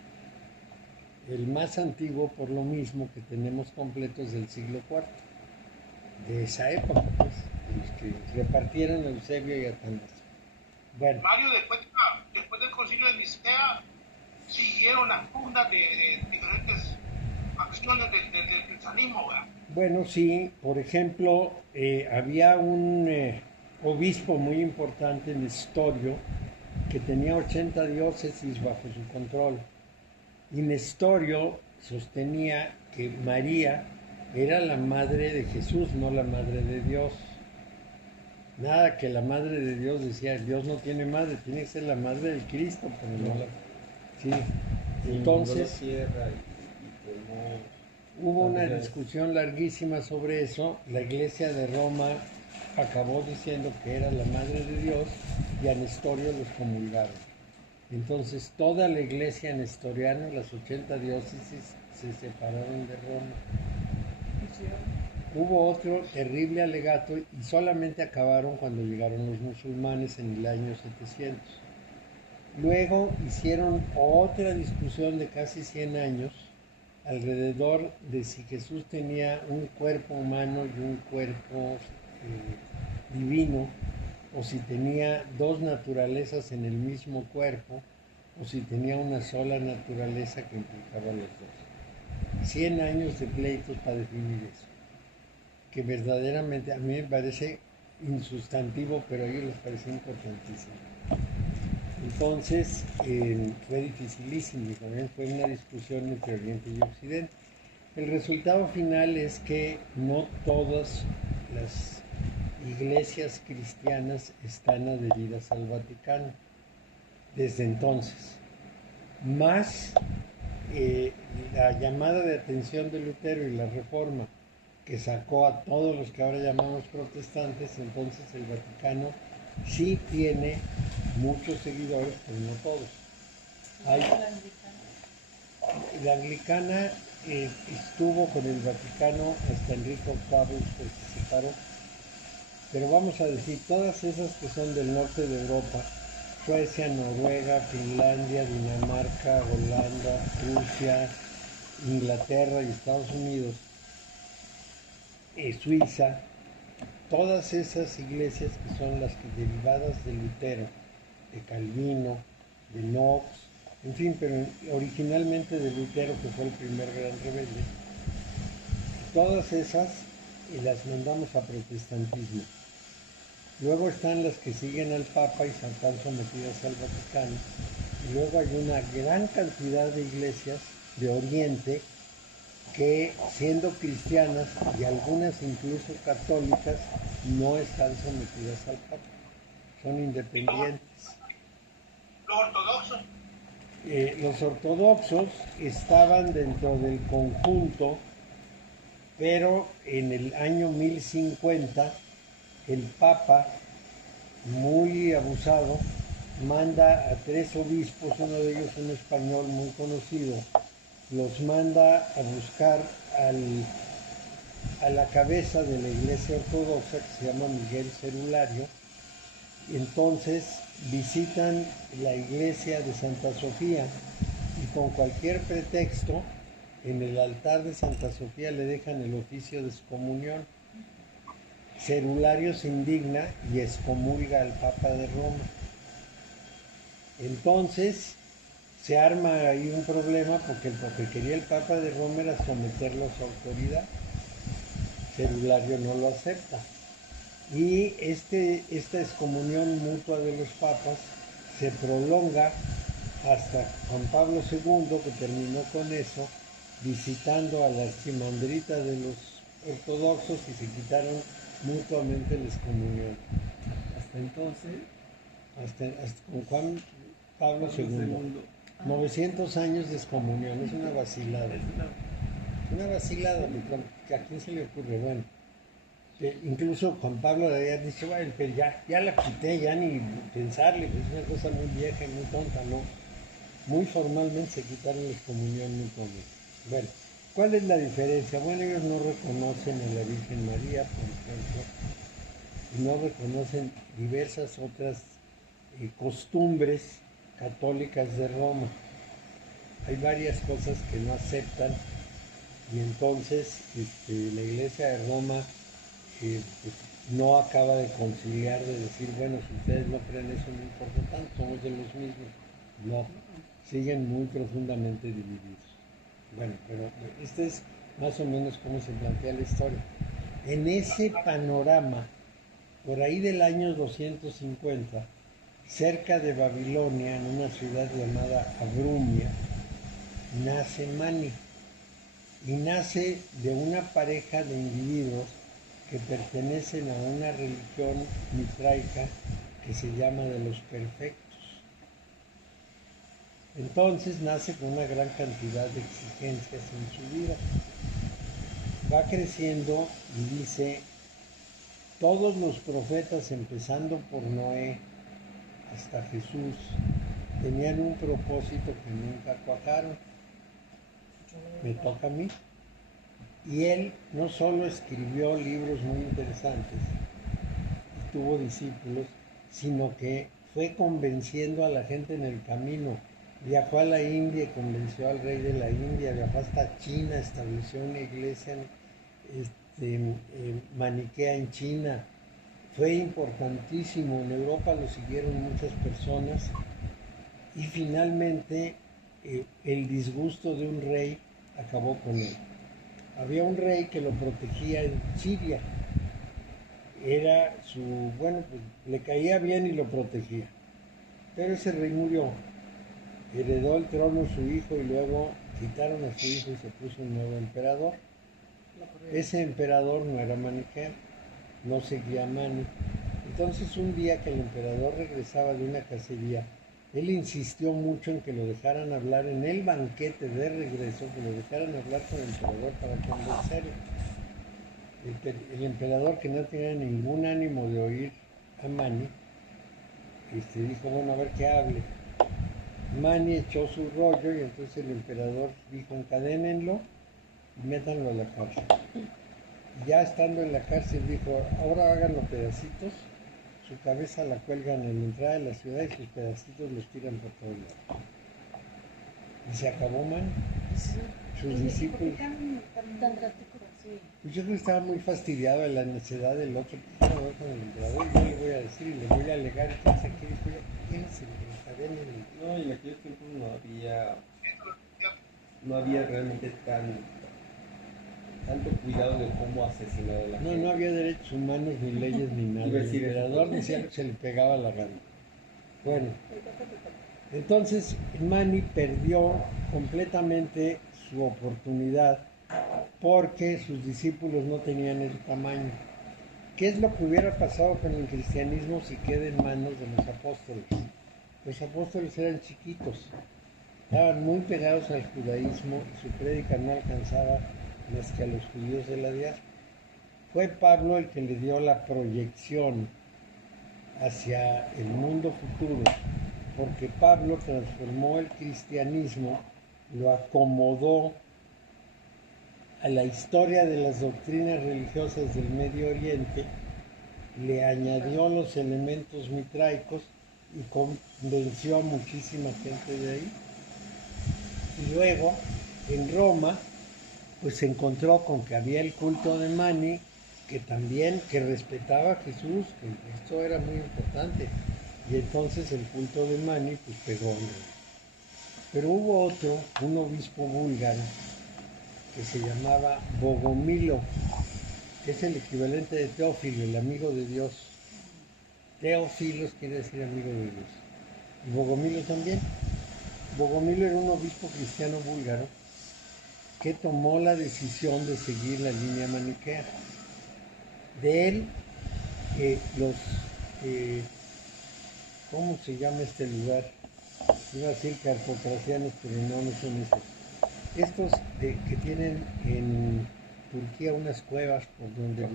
El más antiguo, por lo mismo, que tenemos completos del siglo IV, de esa época, pues, de los que repartieron Eusebio y Atanasio. Bueno, Mario, después del concilio de Nicea, siguieron las pugnas de diferentes acciones del cristianismo, ¿verdad? bueno, sí, por ejemplo, había un obispo muy importante, Nestorio, que tenía 80 diócesis bajo su control. Y Nestorio sostenía que María era la madre de Jesús, no la madre de Dios. Nada que la madre de Dios decía, Dios no tiene madre, tiene que ser la madre del Cristo, pero no la... Sí, entonces hubo una discusión larguísima sobre eso. La iglesia de Roma acabó diciendo que era la madre de Dios y a Nestorio los comulgaron. Entonces toda la iglesia nestoriana, las 80 diócesis, se separaron de Roma. Hubo otro terrible alegato y solamente acabaron cuando llegaron los musulmanes en el año 700. Luego hicieron otra discusión de casi 100 años alrededor de si Jesús tenía un cuerpo humano y un cuerpo divino, o si tenía 2 naturalezas en el mismo cuerpo, o si tenía una sola naturaleza que implicaba los 2. 100 años de pleitos para definir eso, que verdaderamente a mí me parece insustantivo, pero a ellos les parece importantísimo. Entonces fue dificilísimo y también fue una discusión entre Oriente y Occidente. El resultado final es que no todas las iglesias cristianas están adheridas al Vaticano desde entonces. más la llamada de atención de Lutero y la reforma que sacó a todos los que ahora llamamos protestantes, entonces el Vaticano sí tiene muchos seguidores, pero no todos. Hay, la anglicana estuvo con el Vaticano hasta Enrique VIII, que se separó. Pero vamos a decir, todas esas que son del norte de Europa, Suecia, Noruega, Finlandia, Dinamarca, Holanda, Rusia, Inglaterra y Estados Unidos, Suiza, todas esas iglesias que son las que derivadas de Lutero, de Calvino, de Knox, en fin, pero originalmente de Lutero, que fue el primer gran rebelde, todas esas las mandamos a protestantismo. Luego están las que siguen al Papa y están sometidas al Vaticano. Y luego hay una gran cantidad de iglesias de Oriente que, siendo cristianas y algunas incluso católicas, no están sometidas al Papa. Son independientes. Los ortodoxos. Los ortodoxos estaban dentro del conjunto, pero en el año 1050 el Papa, muy abusado, manda a 3 obispos, uno de ellos un español muy conocido, los manda a buscar a la cabeza de la iglesia ortodoxa, que se llama Miguel Cerulario. Y entonces visitan la iglesia de Santa Sofía y con cualquier pretexto en el altar de Santa Sofía le dejan el oficio de excomunión. Cerulario se indigna y excomulga al Papa de Roma. Entonces se arma ahí un problema porque lo que quería el Papa de Roma era someterlo a su autoridad. Cerulario no lo acepta. Y esta excomunión mutua de los papas se prolonga hasta Juan Pablo II, que terminó con eso, visitando a la archimandrita de los ortodoxos y se quitaron mutuamente la excomunión. Hasta entonces, Hasta con Juan Pablo II. 900 años de excomunión, es una vacilada. Una vacilada, ¿a quién se le ocurre? Bueno, incluso Juan Pablo le había dicho, bueno, pero ya la quité, ya ni pensarle, pues es una cosa muy vieja y muy tonta, ¿no? Muy formalmente se quitaron la excomunión mutuamente. Bueno, ¿cuál es la diferencia? Bueno, ellos no reconocen a la Virgen María, por ejemplo, y no reconocen diversas otras costumbres católicas de Roma. Hay varias cosas que no aceptan y entonces la Iglesia de Roma pues, no acaba de conciliar, de decir, bueno, si ustedes no creen eso no importa tanto, somos de los mismos. No, siguen muy profundamente divididos. Bueno, pero este es más o menos cómo se plantea la historia. En ese panorama, por ahí del año 250, cerca de Babilonia, en una ciudad llamada Abrumia, nace Mani. Y nace de una pareja de individuos que pertenecen a una religión mitraica que se llama de los perfectos. Entonces nace con una gran cantidad de exigencias en su vida. Va creciendo y dice, todos los profetas, empezando por Noé hasta Jesús, tenían un propósito que nunca cuajaron. Me toca a mí. Y él no solo escribió libros muy interesantes, tuvo discípulos, sino que fue convenciendo a la gente en el camino. Viajó a la India y convenció al rey de la India, viajó hasta China, estableció una iglesia maniquea en China. Fue importantísimo, en Europa lo siguieron muchas personas y finalmente el disgusto de un rey acabó con él. Había un rey que lo protegía en Siria. Era pues le caía bien y lo protegía. Pero ese rey murió. Heredó el trono su hijo y luego quitaron a su hijo y se puso un nuevo emperador. Ese emperador no era maniqueo, no seguía a Mani. Entonces un día que el emperador regresaba de una cacería, Él insistió mucho en que lo dejaran hablar en el banquete de regreso, que lo dejaran hablar con el emperador para convencerlo. El emperador, que no tenía ningún ánimo de oír a Mani, dijo, bueno, a ver que hable. Mani echó su rollo y entonces el emperador dijo, encadénenlo y métanlo a la cárcel. Y ya estando en la cárcel dijo, ahora háganlo pedacitos, su cabeza la cuelgan en la entrada de la ciudad y sus pedacitos los tiran por todos lados. Y se acabó Mani. Sus discípulos... Tan drástico. Sí. Pues yo creo que estaba muy fastidiado de la necedad del otro. Pues, yo con el emperador, yo le voy a decir y le voy a alegar. Y piensa que dijo yo, ¿quién es el encadena? No, y en aquellos tiempos no había realmente tanto cuidado de cómo asesinar a la gente. No había derechos humanos, ni leyes, ni nada. Iba a El decir eso. emperador decía que se le pegaba la gana. Bueno, entonces Mani perdió completamente su oportunidad porque sus discípulos no tenían el tamaño. ¿Qué es lo que hubiera pasado con el cristianismo si queda en manos de los apóstoles? Los apóstoles eran chiquitos, estaban muy pegados al judaísmo y su prédica no alcanzaba más que a los judíos de la diáspora. Fue Pablo el que le dio la proyección hacia el mundo futuro, porque Pablo transformó el cristianismo, lo acomodó a la historia de las doctrinas religiosas del Medio Oriente, le añadió los elementos mitraicos y convenció a muchísima gente de ahí. Y luego, en Roma, pues se encontró con que había el culto de Mani, que también, que respetaba a Jesús, que esto era muy importante. Y entonces el culto de Mani, pues pegó en Roma. Pero hubo otro, un obispo búlgaro, que se llamaba Bogomilo, que es el equivalente de Teófilo, el amigo de Dios. Teófilos quiere decir amigo de Dios. Y Bogomilo también. Bogomilo era un obispo cristiano búlgaro que tomó la decisión de seguir la línea maniquea. De él, ¿cómo se llama este lugar? Iba a decir carpocracianos, pero no son esos. Estos que tienen en Turquía unas cuevas por donde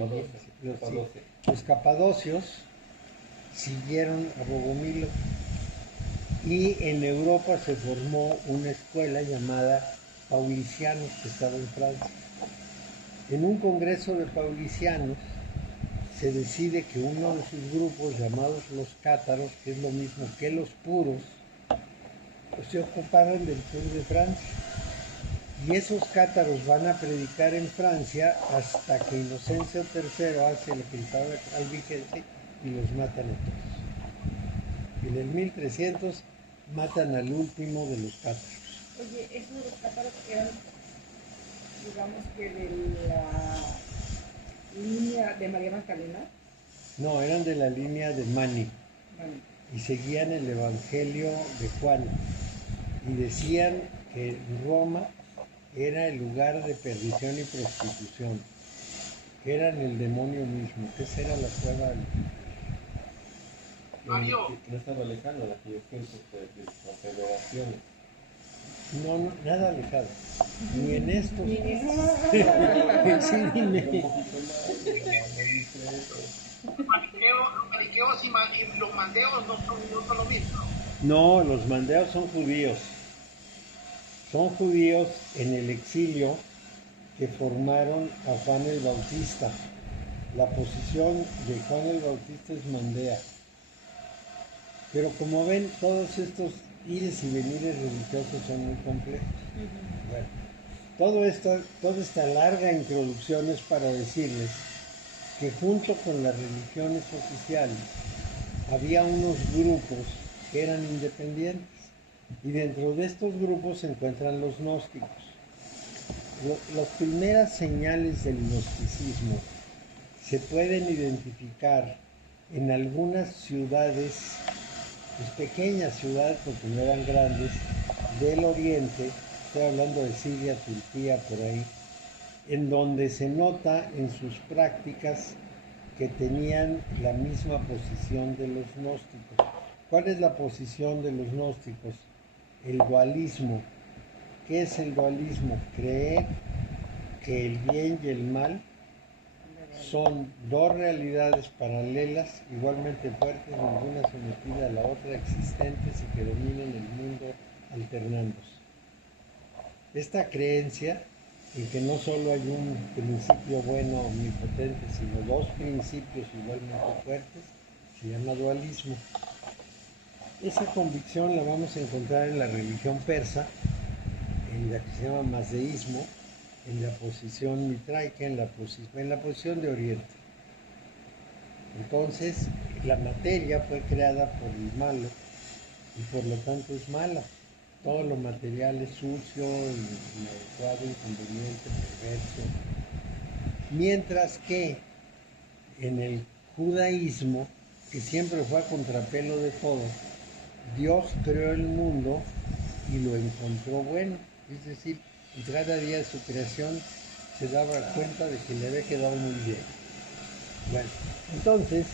los capadocios siguieron a Bogomilo, y en Europa se formó una escuela llamada Paulicianos, que estaba en Francia. En un congreso de Paulicianos se decide que uno de sus grupos, llamados los cátaros, que es lo mismo que los puros, pues se ocuparon del sur de Francia. Y esos cátaros van a predicar en Francia hasta que Inocencio III hace lo que estaba albigense y los matan a todos. Y en el 1300 matan al último de los cátaros. Oye, esos de los cátaros eran, digamos que de la línea de María Magdalena. No, eran de la línea de Mani. Bueno, Y seguían el Evangelio de Juan. Y decían que Roma era el lugar de perdición y prostitución, que eran el demonio mismo, que esa era la cueva. Mario, Que no estaba lejano de aquellos tiempos de confederaciones. No, nada alejado. Ni en estos. Ni en Sí, ni Un me- poquito más, no dice eso. los maniqueos y los mandeos no son lo mismo. No, los mandeos son judíos. Son judíos en el exilio que formaron a Juan el Bautista. La posición de Juan el Bautista es mandea. Pero como ven, todos estos ires y venires religiosos son muy complejos. Bueno, toda esta larga introducción es para decirles que junto con las religiones oficiales había unos grupos que eran independientes, y dentro de estos grupos se encuentran los gnósticos. Las primeras señales del gnosticismo se pueden identificar en algunas ciudades, pues pequeñas ciudades porque no eran grandes, del oriente, estoy hablando de Siria, Turquía, por ahí, en donde se nota en sus prácticas que tenían la misma posición de los gnósticos. ¿Cuál es la posición de los gnósticos? El dualismo. ¿Qué es el dualismo? Creer que el bien y el mal son dos realidades paralelas, igualmente fuertes, ninguna sometida a la otra, existentes y que dominan el mundo alternándose. Esta creencia en que no solo hay un principio bueno omnipotente, sino dos principios igualmente fuertes, se llama dualismo. Esa convicción la vamos a encontrar en la religión persa, en la que se llama mazdeísmo, en la posición mitraica, en la posición de Oriente. Entonces, la materia fue creada por el malo y por lo tanto es mala. Todo lo material es sucio, inadecuado, inconveniente, perverso. Mientras que en el judaísmo, que siempre fue a contrapelo de todo, Dios creó el mundo y lo encontró bueno. Es decir, cada día de su creación se daba cuenta de que le había quedado muy bien. Bueno, entonces,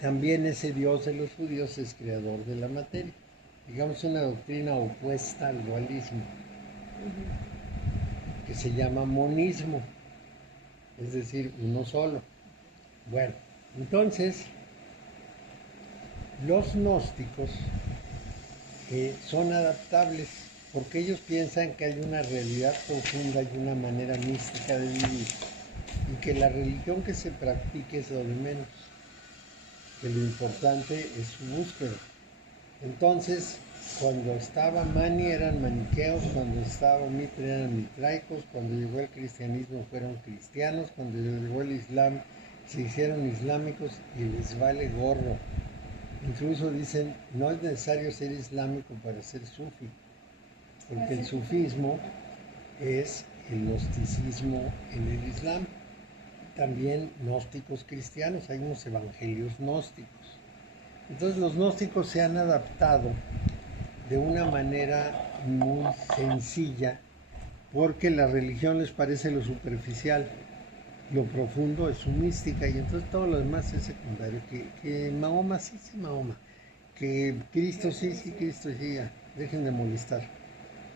también ese Dios de los judíos es creador de la materia. Digamos una doctrina opuesta al dualismo, que se llama monismo, es decir, uno solo. Bueno, entonces, los gnósticos son adaptables porque ellos piensan que hay una realidad profunda y una manera mística de vivir y que la religión que se practique es lo de menos, que lo importante es su búsqueda. Entonces, cuando estaba Mani eran maniqueos, cuando estaba Mitre eran mitraicos, cuando llegó el cristianismo fueron cristianos, cuando llegó el islam se hicieron islámicos y les vale gorro. Incluso dicen, no es necesario ser islámico para ser sufi, porque el sufismo es el gnosticismo en el islam. También gnósticos cristianos, hay unos evangelios gnósticos. Entonces los gnósticos se han adaptado de una manera muy sencilla porque la religión les parece lo superficial, lo profundo es su mística y entonces todo lo demás es secundario. Que Mahoma sí, Mahoma, que Cristo sí, Cristo sí, ya, dejen de molestar.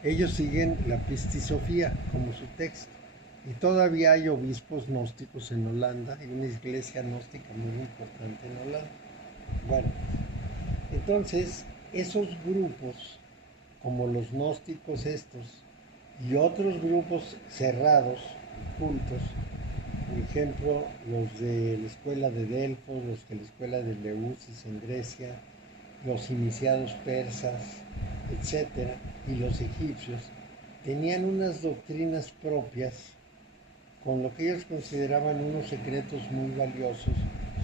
Ellos siguen la pistisofía como su texto y todavía hay obispos gnósticos en Holanda, hay una iglesia gnóstica muy importante en Holanda. Bueno, entonces esos grupos, como los gnósticos estos, y otros grupos cerrados, cultos, por ejemplo, los de la escuela de Delfos, los de la escuela de Eleusis en Grecia, los iniciados persas, etcétera, y los egipcios, tenían unas doctrinas propias con lo que ellos consideraban unos secretos muy valiosos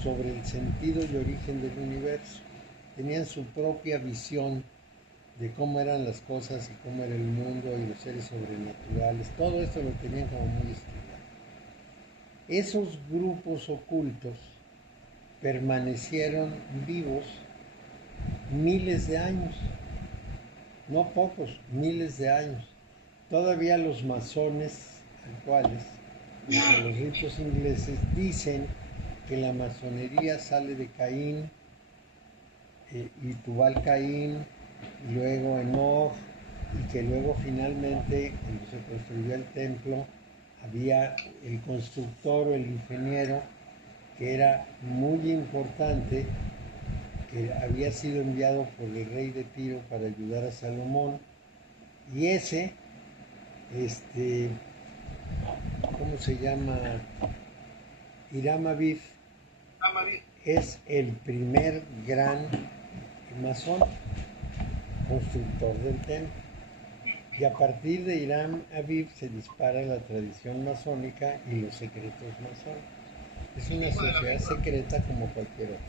sobre el sentido y origen del universo. Tenían su propia visión de cómo eran las cosas y cómo era el mundo y los seres sobrenaturales. Todo esto lo tenían como muy estudiado. Esos grupos ocultos permanecieron vivos miles de años, no pocos, miles de años. Todavía los masones actuales, los ritos ingleses, dicen que la masonería sale de Caín y Tubal Caín, y luego Enoch, y que luego finalmente, cuando se construyó el templo, había el constructor o el ingeniero que era muy importante, que había sido enviado por el rey de Tiro para ayudar a Salomón, y ese, ¿cómo se llama? Hiram Abiv, es el primer gran masón, constructor del templo. Y a partir de Hiram Abiv se dispara la tradición masónica y los secretos masónicos. Es una sociedad secreta como cualquier otra.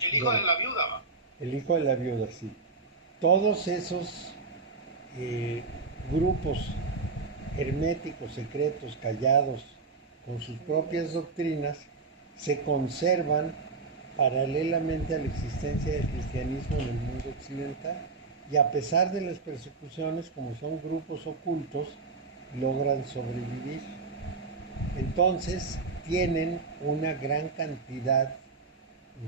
El hijo de la viuda, ¿va? El hijo de la viuda, sí. Todos esos grupos herméticos, secretos, callados, con sus propias doctrinas, se conservan paralelamente a la existencia del cristianismo en el mundo occidental. Y a pesar de las persecuciones, como son grupos ocultos, logran sobrevivir. Entonces, tienen una gran cantidad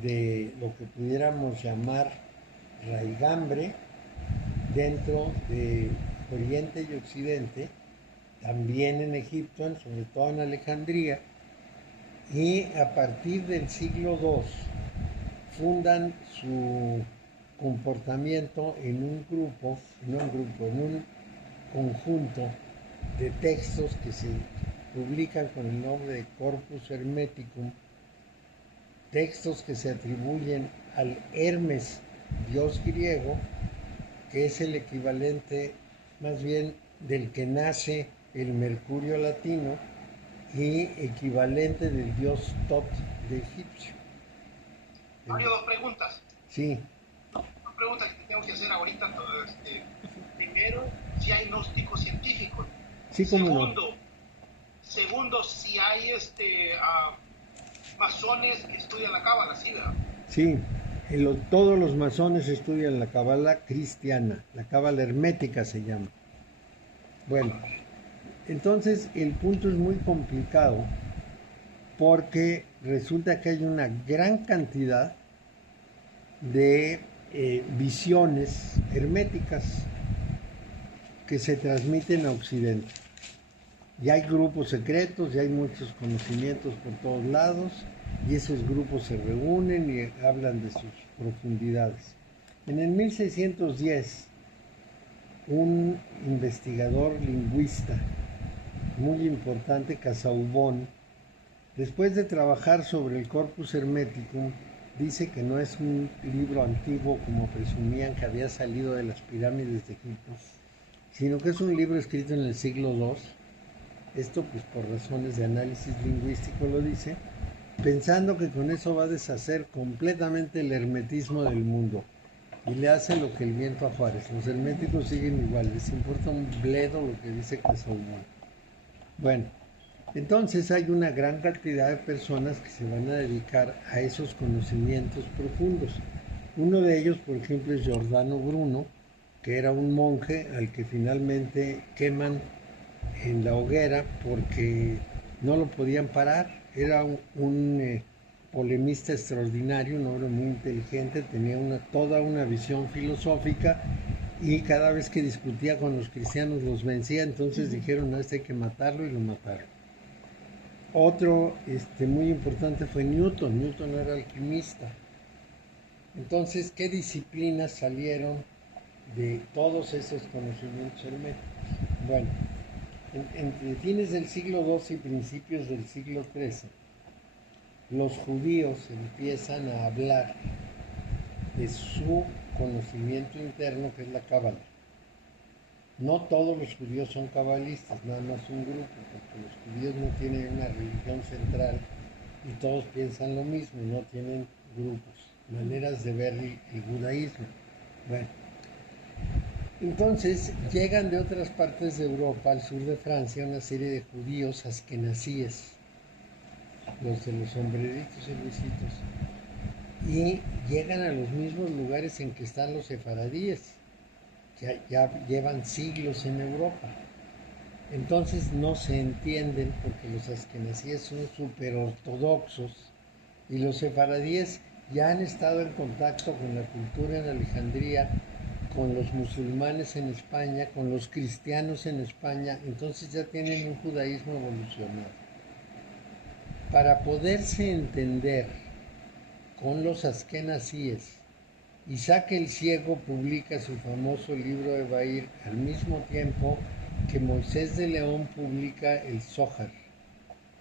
de lo que pudiéramos llamar raigambre dentro de Oriente y Occidente, también en Egipto, sobre todo en Alejandría, y a partir del siglo II fundan su comportamiento en un grupo, no un grupo, en un conjunto de textos que se publican con el nombre de Corpus Hermeticum, textos que se atribuyen al Hermes, dios griego, que es el equivalente más bien del que nace el Mercurio latino y equivalente del dios Tot de Egipcio. Mario, dos preguntas. Sí, Dos preguntas que te tengo que hacer ahorita. Primero, si hay gnósticos científicos. sí, como no. Segundo, si hay masones que estudian la cábala, ¿sí, verdad? Sí, todos los masones estudian la cábala cristiana, la cábala hermética se llama. Bueno, entonces el punto es muy complicado porque resulta que hay una gran cantidad de visiones herméticas que se transmiten a Occidente. Y hay grupos secretos y hay muchos conocimientos por todos lados y esos grupos se reúnen y hablan de sus profundidades. En el 1610, un investigador lingüista muy importante, Casaubon, después de trabajar sobre el Corpus Hermeticum, dice que no es un libro antiguo como presumían que había salido de las pirámides de Egipto, sino que es un libro escrito en el siglo II. Esto pues por razones de análisis lingüístico lo dice, pensando que con eso va a deshacer completamente el hermetismo del mundo. Y le hace lo que el viento a Juárez. Los herméticos siguen igual, les importa un bledo lo que dice Casaubon. Bueno, entonces hay una gran cantidad de personas que se van a dedicar a esos conocimientos profundos. Uno de ellos, por ejemplo, es Giordano Bruno, que era un monje al que finalmente queman en la hoguera porque no lo podían parar. Era un polemista extraordinario, un hombre muy inteligente, tenía toda una visión filosófica y cada vez que discutía con los cristianos los vencía, entonces dijeron, no, este hay que matarlo, y lo mataron. Otro muy importante fue Newton. Newton era alquimista. Entonces, ¿qué disciplinas salieron de todos esos conocimientos herméticos? Bueno, entre fines del siglo XII y principios del siglo XIII, los judíos empiezan a hablar de su conocimiento interno, que es la cábala. No todos los judíos son cabalistas, nada más un grupo, porque los judíos no tienen una religión central y todos piensan lo mismo, no tienen grupos, maneras de ver el judaísmo. Bueno, entonces llegan de otras partes de Europa, al sur de Francia, una serie de judíos askenazíes, los de los sombreritos y luisitos, y llegan a los mismos lugares en que están los sefaradíes, que ya llevan siglos en Europa. Entonces no se entienden porque los askenazíes son súper ortodoxos y los sefaradíes ya han estado en contacto con la cultura en Alejandría, con los musulmanes en España, con los cristianos en España, entonces ya tienen un judaísmo evolucionado. Para poderse entender con los askenazíes, Isaac el Ciego publica su famoso libro de Bahir al mismo tiempo que Moisés de León publica el Zohar,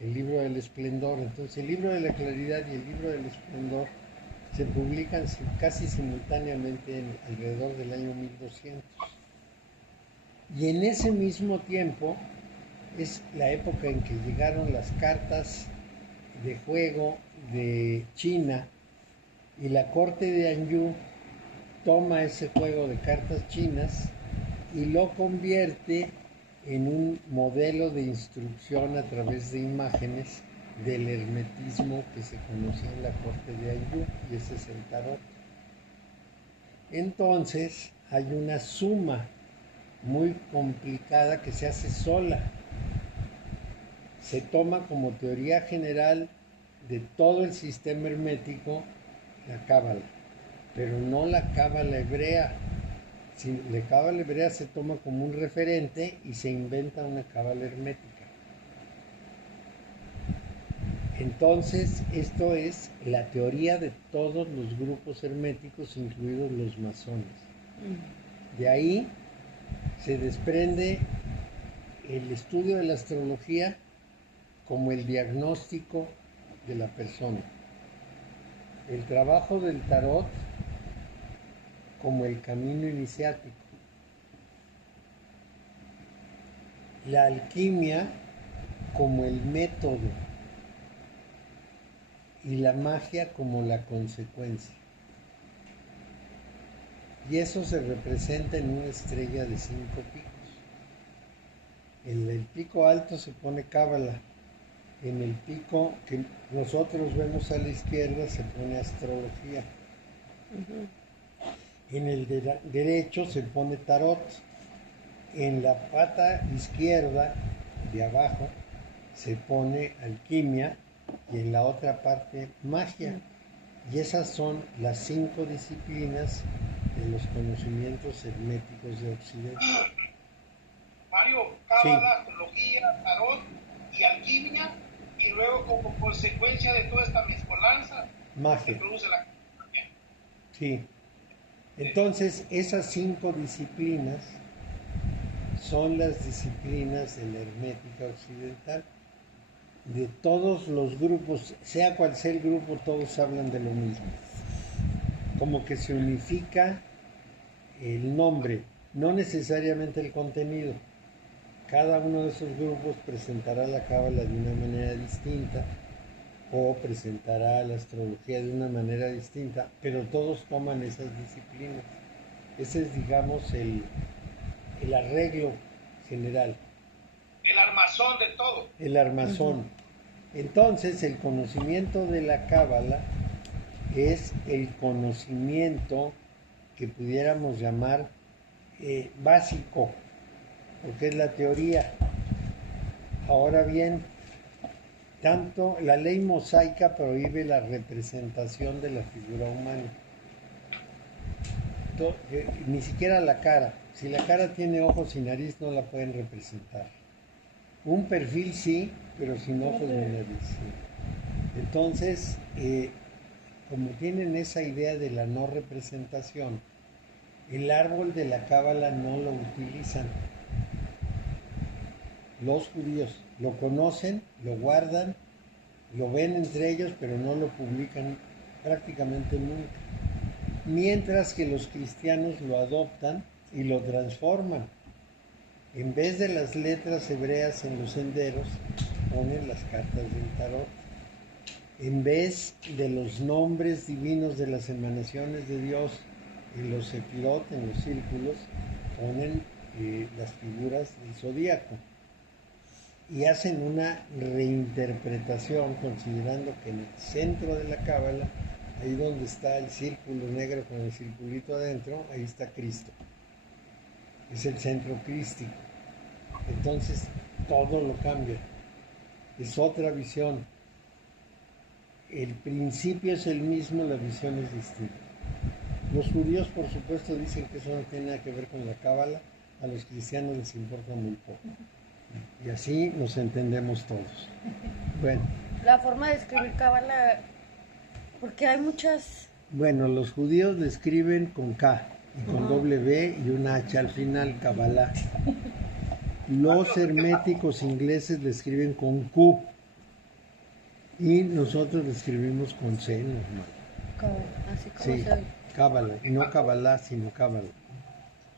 el libro del esplendor. Entonces el libro de la claridad y el libro del esplendor se publican casi simultáneamente alrededor del año 1200. Y en ese mismo tiempo es la época en que llegaron las cartas de juego de China y la corte de Anjou toma ese juego de cartas chinas y lo convierte en un modelo de instrucción a través de imágenes del hermetismo que se conocía en la corte de Anjou, y ese es el tarot. Entonces hay una suma muy complicada que se hace sola. Se toma como teoría general de todo el sistema hermético la cábala. pero no la cábala hebrea. Si la cábala hebrea se toma como un referente y se inventa una cábala hermética. Entonces, esto es la teoría de todos los grupos herméticos, incluidos los masones. De ahí se desprende el estudio de la astrología como el diagnóstico de la persona, el trabajo del tarot como el camino iniciático, la alquimia como el método y la magia como la consecuencia. Y eso se representa en una estrella de 5 picos. En el pico alto se pone cábala. En el pico que nosotros vemos a la izquierda se pone astrología. En el derecho se pone tarot. En la pata izquierda de abajo se pone alquimia y en la otra parte magia. Y esas son las 5 disciplinas de los conocimientos herméticos de Occidente. Mario, cábala, astrología, tarot y alquimia, y luego como consecuencia de toda esta mezcolanza se Magia. produce la... Sí. Entonces, esas 5 disciplinas son las disciplinas de la hermética occidental. De todos los grupos, sea cual sea el grupo, todos hablan de lo mismo. Como que se unifica el nombre, no necesariamente el contenido. Cada uno de esos grupos presentará la cábala de una manera distinta o presentará la astrología de una manera distinta, pero todos toman esas disciplinas. Ese es, digamos, el arreglo general. El armazón de todo. El armazón. Entonces, el conocimiento de la cábala es el conocimiento que pudiéramos llamar básico, porque es la teoría. Ahora bien, tanto la ley mosaica prohíbe la representación de la figura humana. Ni siquiera la cara. Si la cara tiene ojos y nariz no la pueden representar. Un perfil sí, pero sin ojos ni nariz. Sí. Entonces, como tienen esa idea de la no representación, el árbol de la cábala no lo utilizan. Los judíos lo conocen, lo guardan, lo ven entre ellos, pero no lo publican prácticamente nunca. Mientras que los cristianos lo adoptan y lo transforman. En vez de las letras hebreas en los senderos, ponen las cartas del tarot. En vez de los nombres divinos de las emanaciones de Dios en los sefirot, en los círculos, ponen las figuras del zodíaco. Y hacen una reinterpretación considerando que en el centro de la cábala, ahí donde está el círculo negro con el circulito adentro, ahí está Cristo. Es el centro crístico. Entonces todo lo cambia. Es otra visión. El principio es el mismo, la visión es distinta. Los judíos, por supuesto, dicen que eso no tiene nada que ver con la cábala. A los cristianos les importa muy poco. Y así nos entendemos todos. Bueno. La forma de escribir cábala, porque hay muchas... Bueno, los judíos le escriben con K y con W y una H al final, Kabbalah. Los herméticos ingleses le escriben con Q y nosotros le escribimos con C normal. Así como Sí, se oye. Kabbalah, y no Kabbalah, sino Kabbalah.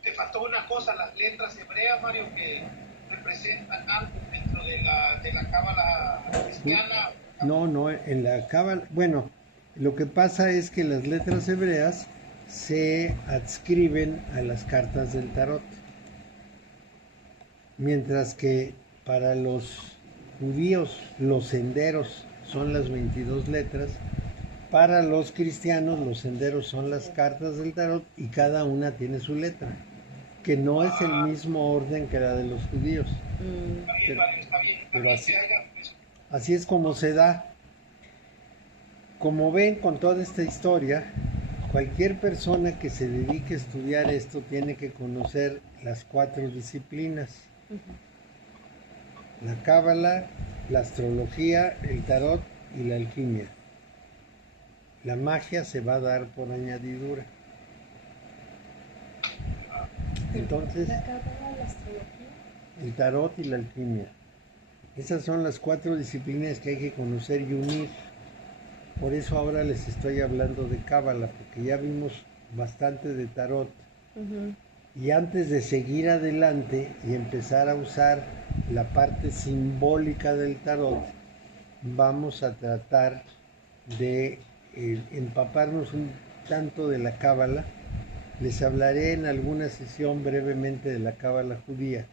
Te faltó una cosa, las letras hebreas, Mario, que representan algo dentro de la cábala cristiana. No, en la cábala, bueno, lo que pasa es que las letras hebreas se adscriben a las cartas del tarot. Mientras que para los judíos los senderos son las 22 letras, para los cristianos los senderos son las cartas del tarot y cada una tiene su letra, que no es el mismo orden que la de los judíos. Pero así es como se da. Como ven, con toda esta historia, cualquier persona que se dedique a estudiar esto tiene que conocer las 4 disciplinas. La cábala, la astrología, el tarot y la alquimia. La magia se va a dar por añadidura. Entonces, La cábala, la astrología. el tarot y la alquimia. Esas son las 4 disciplinas que hay que conocer y unir. Por eso ahora les estoy hablando de cábala, porque ya vimos bastante de tarot. Y antes de seguir adelante y empezar a usar la parte simbólica del tarot, vamos a tratar de empaparnos un tanto de la cábala. Les hablaré en alguna sesión brevemente de la cábala judía,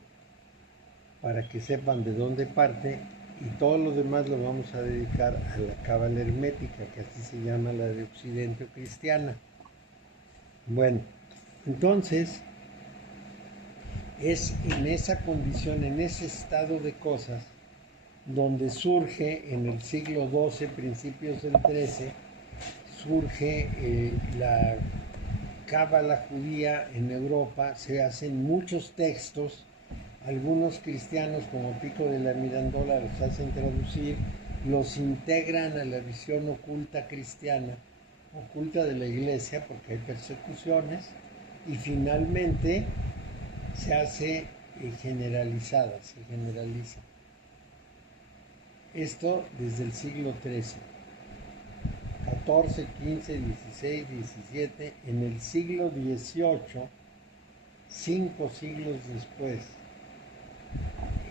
para que sepan de dónde parte, y todo lo demás lo vamos a dedicar a la cábala hermética, que así se llama la de Occidente o cristiana. Bueno, entonces, es en esa condición, en ese estado de cosas, donde surge en el siglo XII, principios del XIII, surge la cábala judía en Europa. Se hacen muchos textos, algunos cristianos como Pico de la Mirandola los hacen traducir, los integran a la visión oculta cristiana, oculta de la iglesia, porque hay persecuciones, y finalmente se hace generalizada, se generaliza. Esto desde el siglo XIII, 14, 15, 16, 17, en el siglo XVIII, 5 siglos después,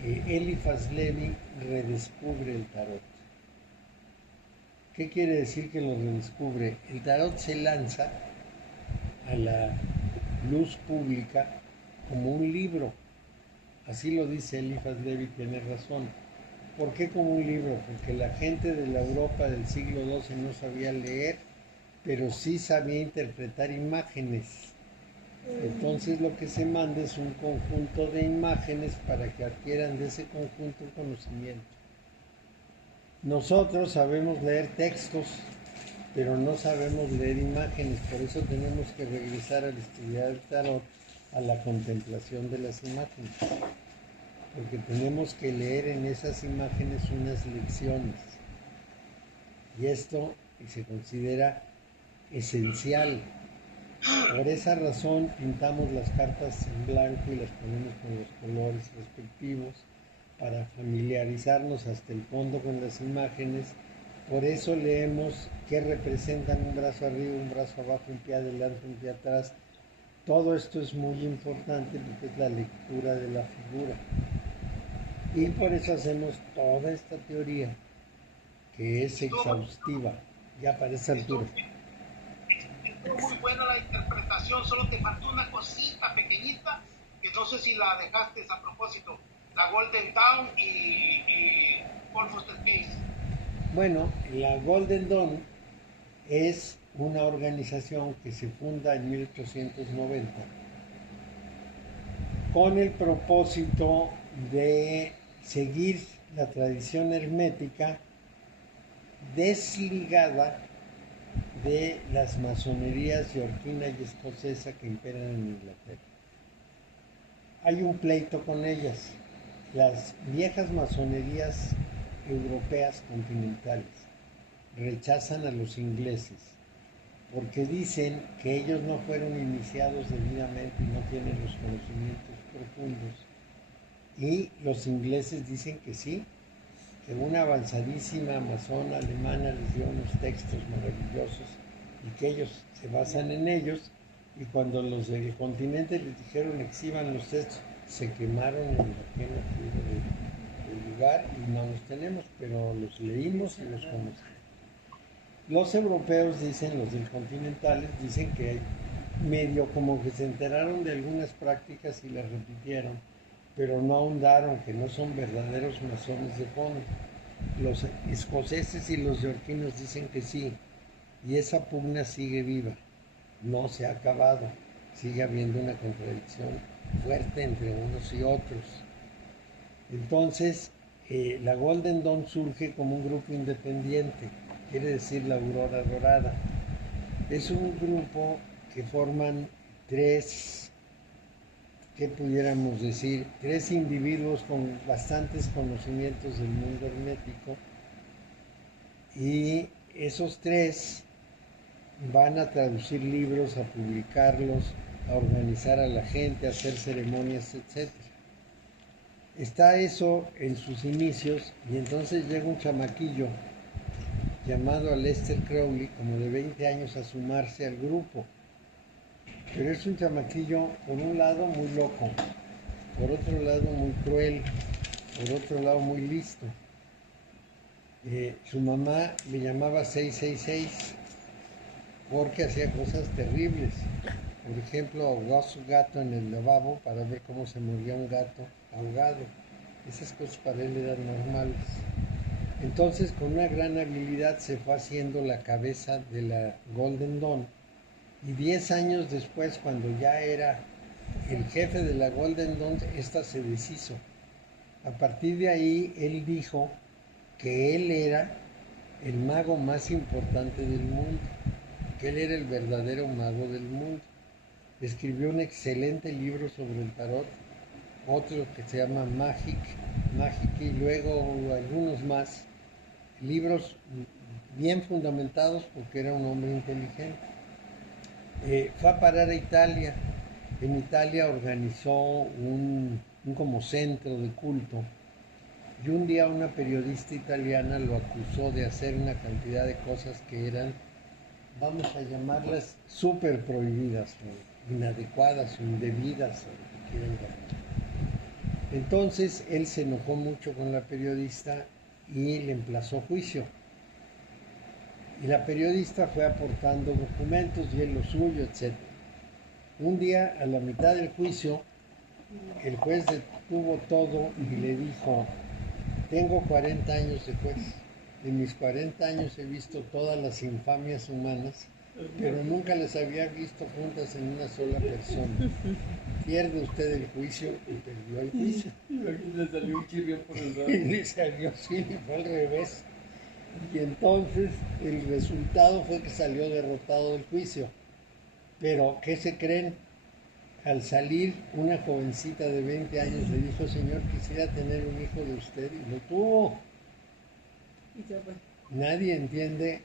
Eliphas Levi redescubre el tarot. ¿Qué quiere decir que lo redescubre? El tarot se lanza a la luz pública como un libro. Así lo dice Eliphas Levi, tiene razón. ¿Por qué como un libro? Porque la gente de la Europa del siglo XII no sabía leer, pero sí sabía interpretar imágenes. Entonces lo que se manda es un conjunto de imágenes para que adquieran de ese conjunto conocimiento. Nosotros sabemos leer textos, pero no sabemos leer imágenes, por eso tenemos que regresar al estudiar el tarot a la contemplación de las imágenes, porque tenemos que leer en esas imágenes unas lecciones, y esto se considera esencial. Por esa razón pintamos las cartas en blanco y las ponemos con los colores respectivos para familiarizarnos hasta el fondo con las imágenes. Por eso leemos qué representan un brazo arriba, un brazo abajo, un pie adelante, un pie atrás. Todo esto es muy importante porque es la lectura de la figura. Y por eso hacemos toda esta teoría, que es exhaustiva, ya para esa altura. Estuvo muy buena la interpretación, solo te faltó una cosita pequeñita, que no sé si la dejaste a propósito, la Golden Dawn y Paul Foster Case. Bueno, la Golden Dawn es una organización que se funda en 1890 con el propósito de seguir la tradición hermética desligada de las masonerías yorquina y escocesa que imperan en Inglaterra. Hay un pleito con ellas. Las viejas masonerías europeas continentales rechazan a los ingleses porque dicen que ellos no fueron iniciados debidamente y no tienen los conocimientos profundos, y los ingleses dicen que sí, que una avanzadísima masona alemana les dio unos textos maravillosos y que ellos se basan en ellos, y cuando los del continente les dijeron exhiban los textos, se quemaron en la quema del lugar y no los tenemos, pero los leímos y los conocemos. Los europeos dicen, los del continentales, dicen que medio como que se enteraron de algunas prácticas y las repitieron, pero no ahondaron, que no son verdaderos masones de fondo. Los escoceses y los yorquinos dicen que sí, y esa pugna sigue viva, no se ha acabado, sigue habiendo una contradicción fuerte entre unos y otros. Entonces, la Golden Dawn surge como un grupo independiente, quiere decir la aurora dorada, Es un grupo que forman tres, ¿qué pudiéramos decir? Tres individuos con bastantes conocimientos del mundo hermético, y esos tres van a traducir libros, a publicarlos, a organizar a la gente, a hacer ceremonias, etc. Está eso en sus inicios, y entonces llega un chamaquillo llamado Aleister Crowley, como de 20 años, a sumarse al grupo. Pero es un chamaquillo, por un lado, muy loco, por otro lado, muy cruel, por otro lado, muy listo. Su mamá le llamaba 666 porque hacía cosas terribles. Por ejemplo, ahogó a su gato en el lavabo para ver cómo se moría un gato ahogado. Esas cosas para él eran normales. Entonces, con una gran habilidad se fue haciendo la cabeza de la Golden Dawn, y 10 años después, cuando ya era el jefe de la Golden Dawn, esta se deshizo. A partir de ahí, él dijo que él era el mago más importante del mundo, que él era el verdadero mago del mundo. Escribió un excelente libro sobre el tarot, otro que se llama Magic, y luego algunos más, libros bien fundamentados porque era un hombre inteligente. Fue a parar a Italia. En Italia organizó un como centro de culto, y un día una periodista italiana lo acusó de hacer una cantidad de cosas que eran, vamos a llamarlas, súper prohibidas, o inadecuadas o indebidas, o lo que quieran llamar. Entonces él se enojó mucho con la periodista y le emplazó juicio. Y la periodista fue aportando documentos y él lo suyo, etc. Un día, a la mitad del juicio, el juez detuvo todo y le dijo: tengo 40 años de juez. En mis 40 años he visto todas las infamias humanas, pero nunca las había visto juntas en una sola persona. Pierde usted el juicio, y perdió el juicio. Le salió un chirrión por el lado. Y le salió, sí, fue al revés. Y entonces el resultado fue que salió derrotado del juicio. Pero, ¿qué se creen? Al salir, una jovencita de 20 años le dijo: señor, quisiera tener un hijo de usted, y lo tuvo. Y se fue. Nadie entiende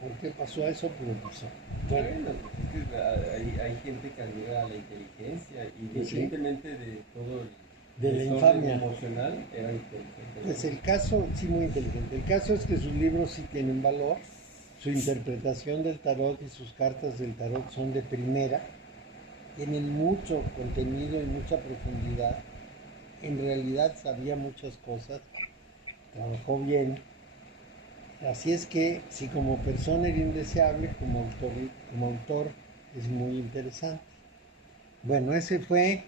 por qué pasó eso, pero pasó. Bueno, Bueno, pues es que hay gente que admira la inteligencia, Sí. independientemente de todo el de la desorden infamia. emocional, era inteligente. Pues el caso, sí, muy inteligente. El caso es que sus libros sí tienen valor. Su interpretación del tarot y sus cartas del tarot son de primera. Tienen mucho contenido y mucha profundidad. En realidad sabía muchas cosas. Trabajó bien. Así es que, si como persona era indeseable, como autor es muy interesante. Bueno, ese fue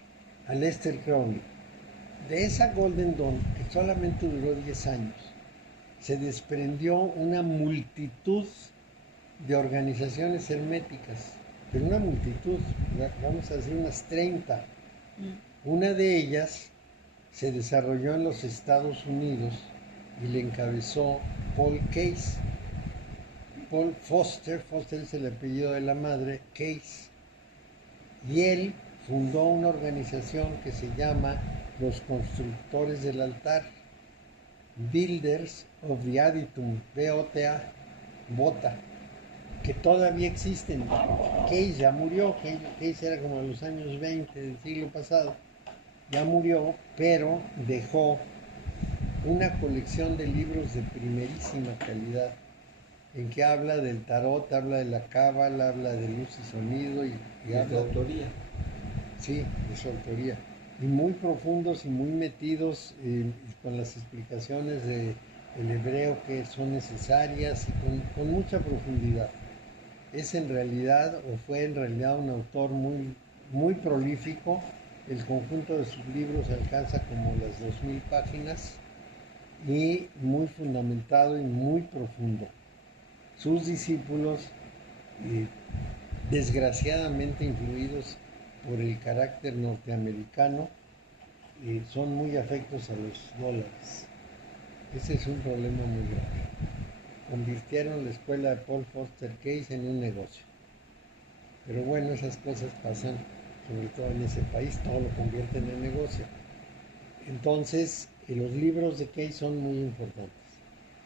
Aleister Crowley. De esa Golden Dawn, que solamente duró 10 años, se desprendió una multitud de organizaciones herméticas, pero una multitud, vamos a decir unas 30. Una de ellas se desarrolló en los Estados Unidos y le encabezó Paul Case. Paul Foster es el apellido de la madre, Case. Y él fundó una organización que se llama Los Constructores del Altar, Builders of the Aditum, BOTA, que todavía existen. Case ya murió, Case era como en los años 20 del siglo pasado, ya murió, pero dejó una colección de libros de primerísima calidad, en que habla del tarot, habla de la cábala, habla de luz y sonido, y de habla autoría. Sí, de su autoría. Y muy profundos y muy metidos con las explicaciones del hebreo que son necesarias, y con mucha profundidad. Es en realidad, o fue en realidad, un autor muy, muy prolífico. El conjunto de sus libros alcanza como las 2000 páginas, y muy fundamentado y muy profundo. Sus discípulos, desgraciadamente influidos por el carácter norteamericano, son muy afectos a los dólares. Ese es un problema muy grave. Convirtieron la escuela de Paul Foster Case en un negocio. Pero bueno, esas cosas pasan, sobre todo en ese país, todo lo convierten en negocio. Entonces, los libros de Kay son muy importantes.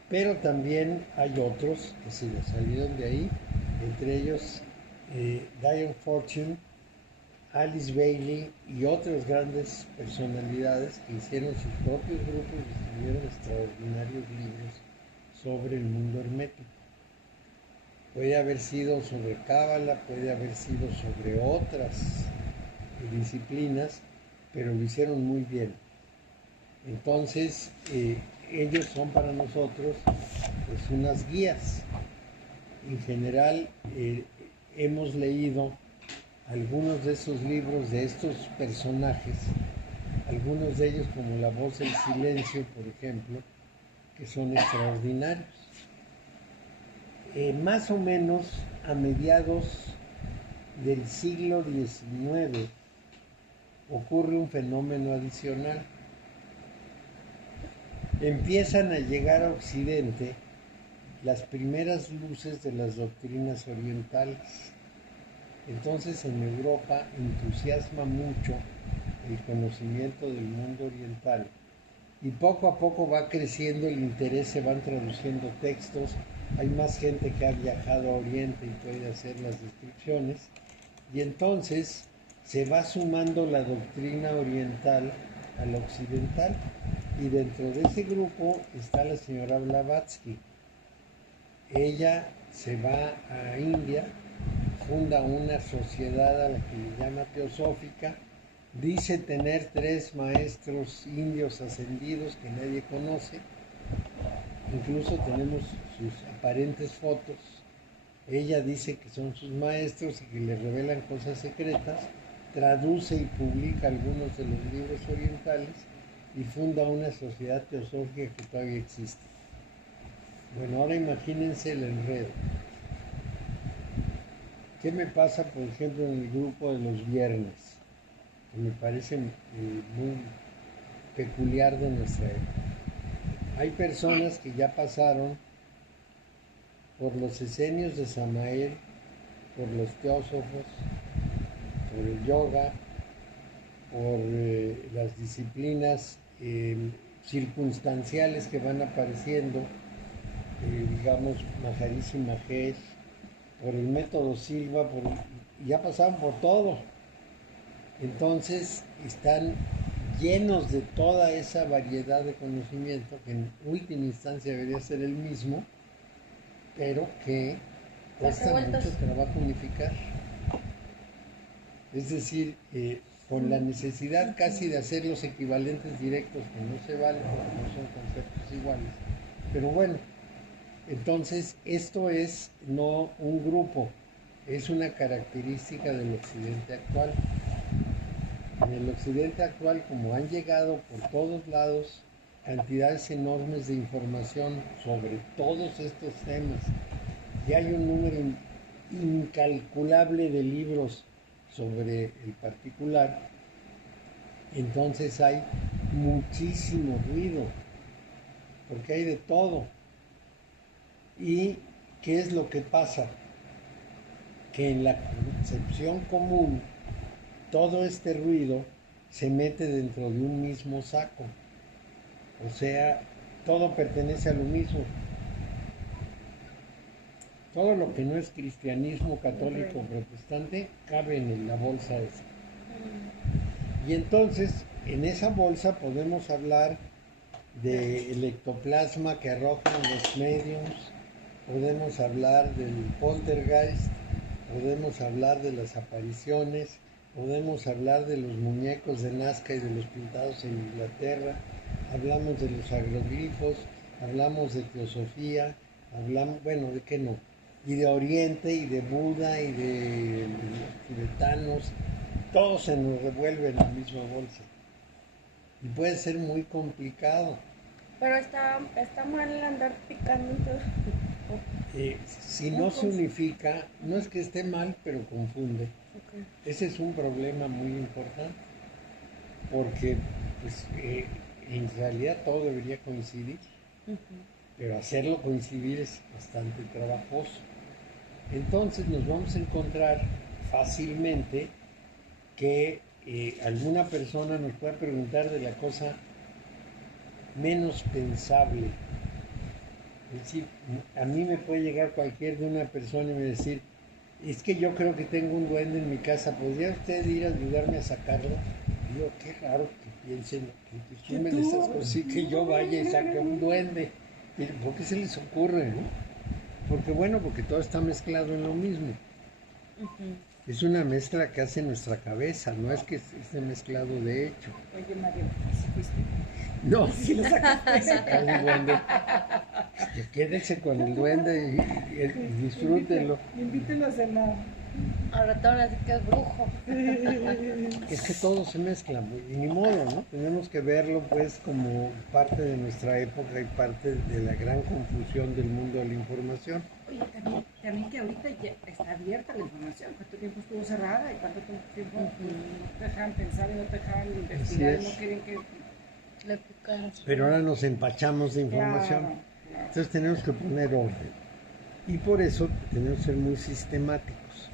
Pero también hay otros que sí salieron de ahí, entre ellos Diane Fortune, Alice Bailey y otras grandes personalidades que hicieron sus propios grupos y escribieron extraordinarios libros sobre el mundo hermético. Puede haber sido sobre Cábala, puede haber sido sobre otras disciplinas, pero lo hicieron muy bien. Entonces, ellos son para nosotros pues, unas guías. En general, hemos leído algunos de esos libros de estos personajes, algunos de ellos como La voz del silencio, por ejemplo, que son extraordinarios. Más o menos a mediados del siglo XIX ocurre un fenómeno adicional. Empiezan a llegar a Occidente las primeras luces de las doctrinas orientales. Entonces en Europa entusiasma mucho el conocimiento del mundo oriental y poco a poco va creciendo el interés, se van traduciendo textos, hay más gente que ha viajado a Oriente y puede hacer las descripciones y entonces se va sumando la doctrina oriental a la occidental y dentro de ese grupo está la señora Blavatsky. Ella se va a India, funda una sociedad a la que le llama teosófica, dice tener 3 maestros indios ascendidos que nadie conoce, incluso tenemos sus aparentes fotos. Ella dice que son sus maestros y que le revelan cosas secretas, traduce y publica algunos de los libros orientales y funda una sociedad teosófica que todavía existe. Bueno, ahora imagínense el enredo. ¿Qué me pasa, por ejemplo, en el grupo de los viernes? Que me parece muy peculiar de nuestra época. Hay personas que ya pasaron por los esenios de Samael, por los teósofos, por el yoga, por las disciplinas circunstanciales que van apareciendo, digamos, Maharishi Mahesh, por el método Silva, ya pasaron por todo. Entonces están llenos de toda esa variedad de conocimiento que en última instancia debería ser el mismo, pero que cuesta mucho trabajo unificar. Es decir, con la necesidad casi de hacer los equivalentes directos que no se valen porque no son conceptos iguales. Pero bueno, entonces esto es no un grupo, es una característica del occidente actual. En el occidente actual, como han llegado por todos lados cantidades enormes de información sobre todos estos temas, y hay un número incalculable de libros sobre el particular, entonces hay muchísimo ruido, porque hay de todo. ¿Y qué es lo que pasa? Que en la concepción común, todo este ruido se mete dentro de un mismo saco. O sea, todo pertenece a lo mismo. Todo lo que no es cristianismo católico o protestante cabe en la bolsa esa. Y entonces, en esa bolsa podemos hablar del ectoplasma que arrojan los mediums, podemos hablar del poltergeist, podemos hablar de las apariciones, podemos hablar de los muñecos de Nazca y de los pintados en Inglaterra, hablamos de los agroglifos, hablamos de teosofía, hablamos, bueno, ¿de qué no? Y de Oriente, y de Buda, y de los tibetanos, todo se nos revuelve en la misma bolsa. Y puede ser muy complicado. Pero está mal andar picando en todo. Si no se unifica, no es que esté mal, pero confunde. Okay. Ese es un problema muy importante, porque pues, en realidad todo debería coincidir, pero hacerlo coincidir es bastante trabajoso. Entonces nos vamos a encontrar fácilmente que alguna persona nos pueda preguntar de la cosa menos pensable. Es decir, a mí me puede llegar cualquier de una persona y me decir, es que yo creo que tengo un duende en mi casa, ¿podría usted ir a ayudarme a sacarlo? Digo, qué raro que piensen, que sumen esas cosas, y que yo vaya y saque un duende. ¿Por qué se les ocurre, no? Porque bueno, porque todo está mezclado en lo mismo. Es una mezcla que hace nuestra cabeza, no es que esté mezclado de hecho. Oye, Mario, ¿sí fuiste? No, ¿Sí lo sacaste? sacar un duende. Que quédese con el duende y disfrútenlo. Invítelo a cenar. Ahora te van a decir que es brujo. Es que todo se mezcla, y ni modo, ¿no? Tenemos que verlo pues como parte de nuestra época y parte de la gran confusión del mundo de la información. Oye, también que ahorita ya está abierta la información. ¿Cuánto tiempo estuvo cerrada y cuánto tiempo no te dejan pensar y no te dejan investigar y no quieren que... Le pican. Pero ahora nos empachamos de información. Claro, claro. Entonces tenemos que poner orden. Y por eso tenemos que ser muy sistemáticos.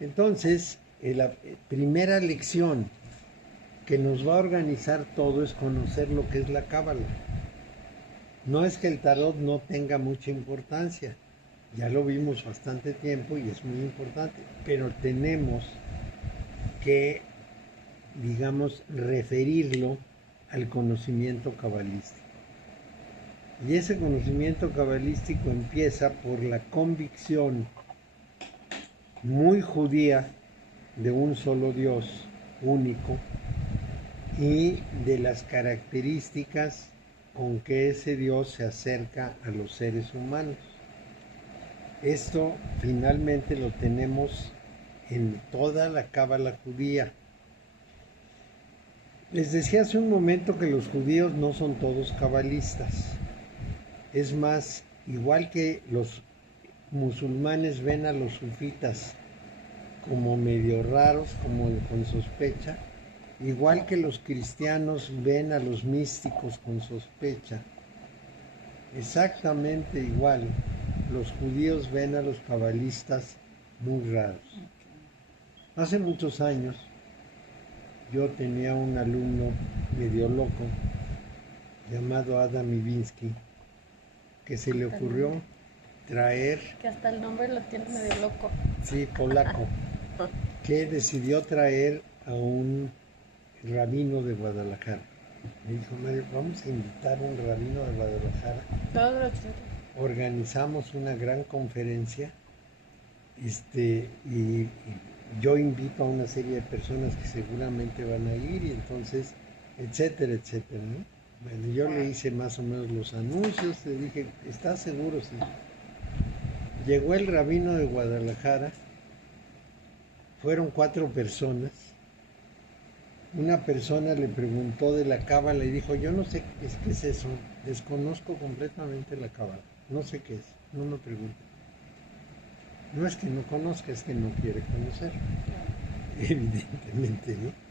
Entonces, la primera lección que nos va a organizar todo es conocer lo que es la cábala. No es que el tarot no tenga mucha importancia, ya lo vimos bastante tiempo y es muy importante, pero tenemos que, digamos, referirlo al conocimiento cabalístico. Y ese conocimiento cabalístico empieza por la convicción muy judía de un solo Dios único y de las características con que ese Dios se acerca a los seres humanos. Esto finalmente lo tenemos en toda la cábala judía. Les decía hace un momento que los judíos no son todos cabalistas. Es más, igual que los musulmanes ven a los sufitas como medio raros, como con sospecha, igual que los cristianos ven a los místicos con sospecha, exactamente igual, los judíos ven a los cabalistas muy raros. Hace muchos años yo tenía un alumno medio loco llamado Adam Ivinsky, que se le ocurrió traer, Que hasta el nombre lo tiene medio loco. sí, polaco, que decidió traer a un rabino de Guadalajara. Me dijo, Mario, vamos a invitar a un rabino de Guadalajara. Todo lo chido. Organizamos una gran conferencia y yo invito a una serie de personas que seguramente van a ir y entonces, etcétera, etcétera, ¿no? Bueno, yo le hice más o menos los anuncios, le dije, ¿estás seguro? Sí. Llegó el rabino de Guadalajara, fueron 4 personas. Una persona le preguntó de la cábala y dijo, yo no sé qué es eso, desconozco completamente la cábala, no sé qué es, no me pregunten. No es que no conozca, es que no quiere conocer, evidentemente, ¿no?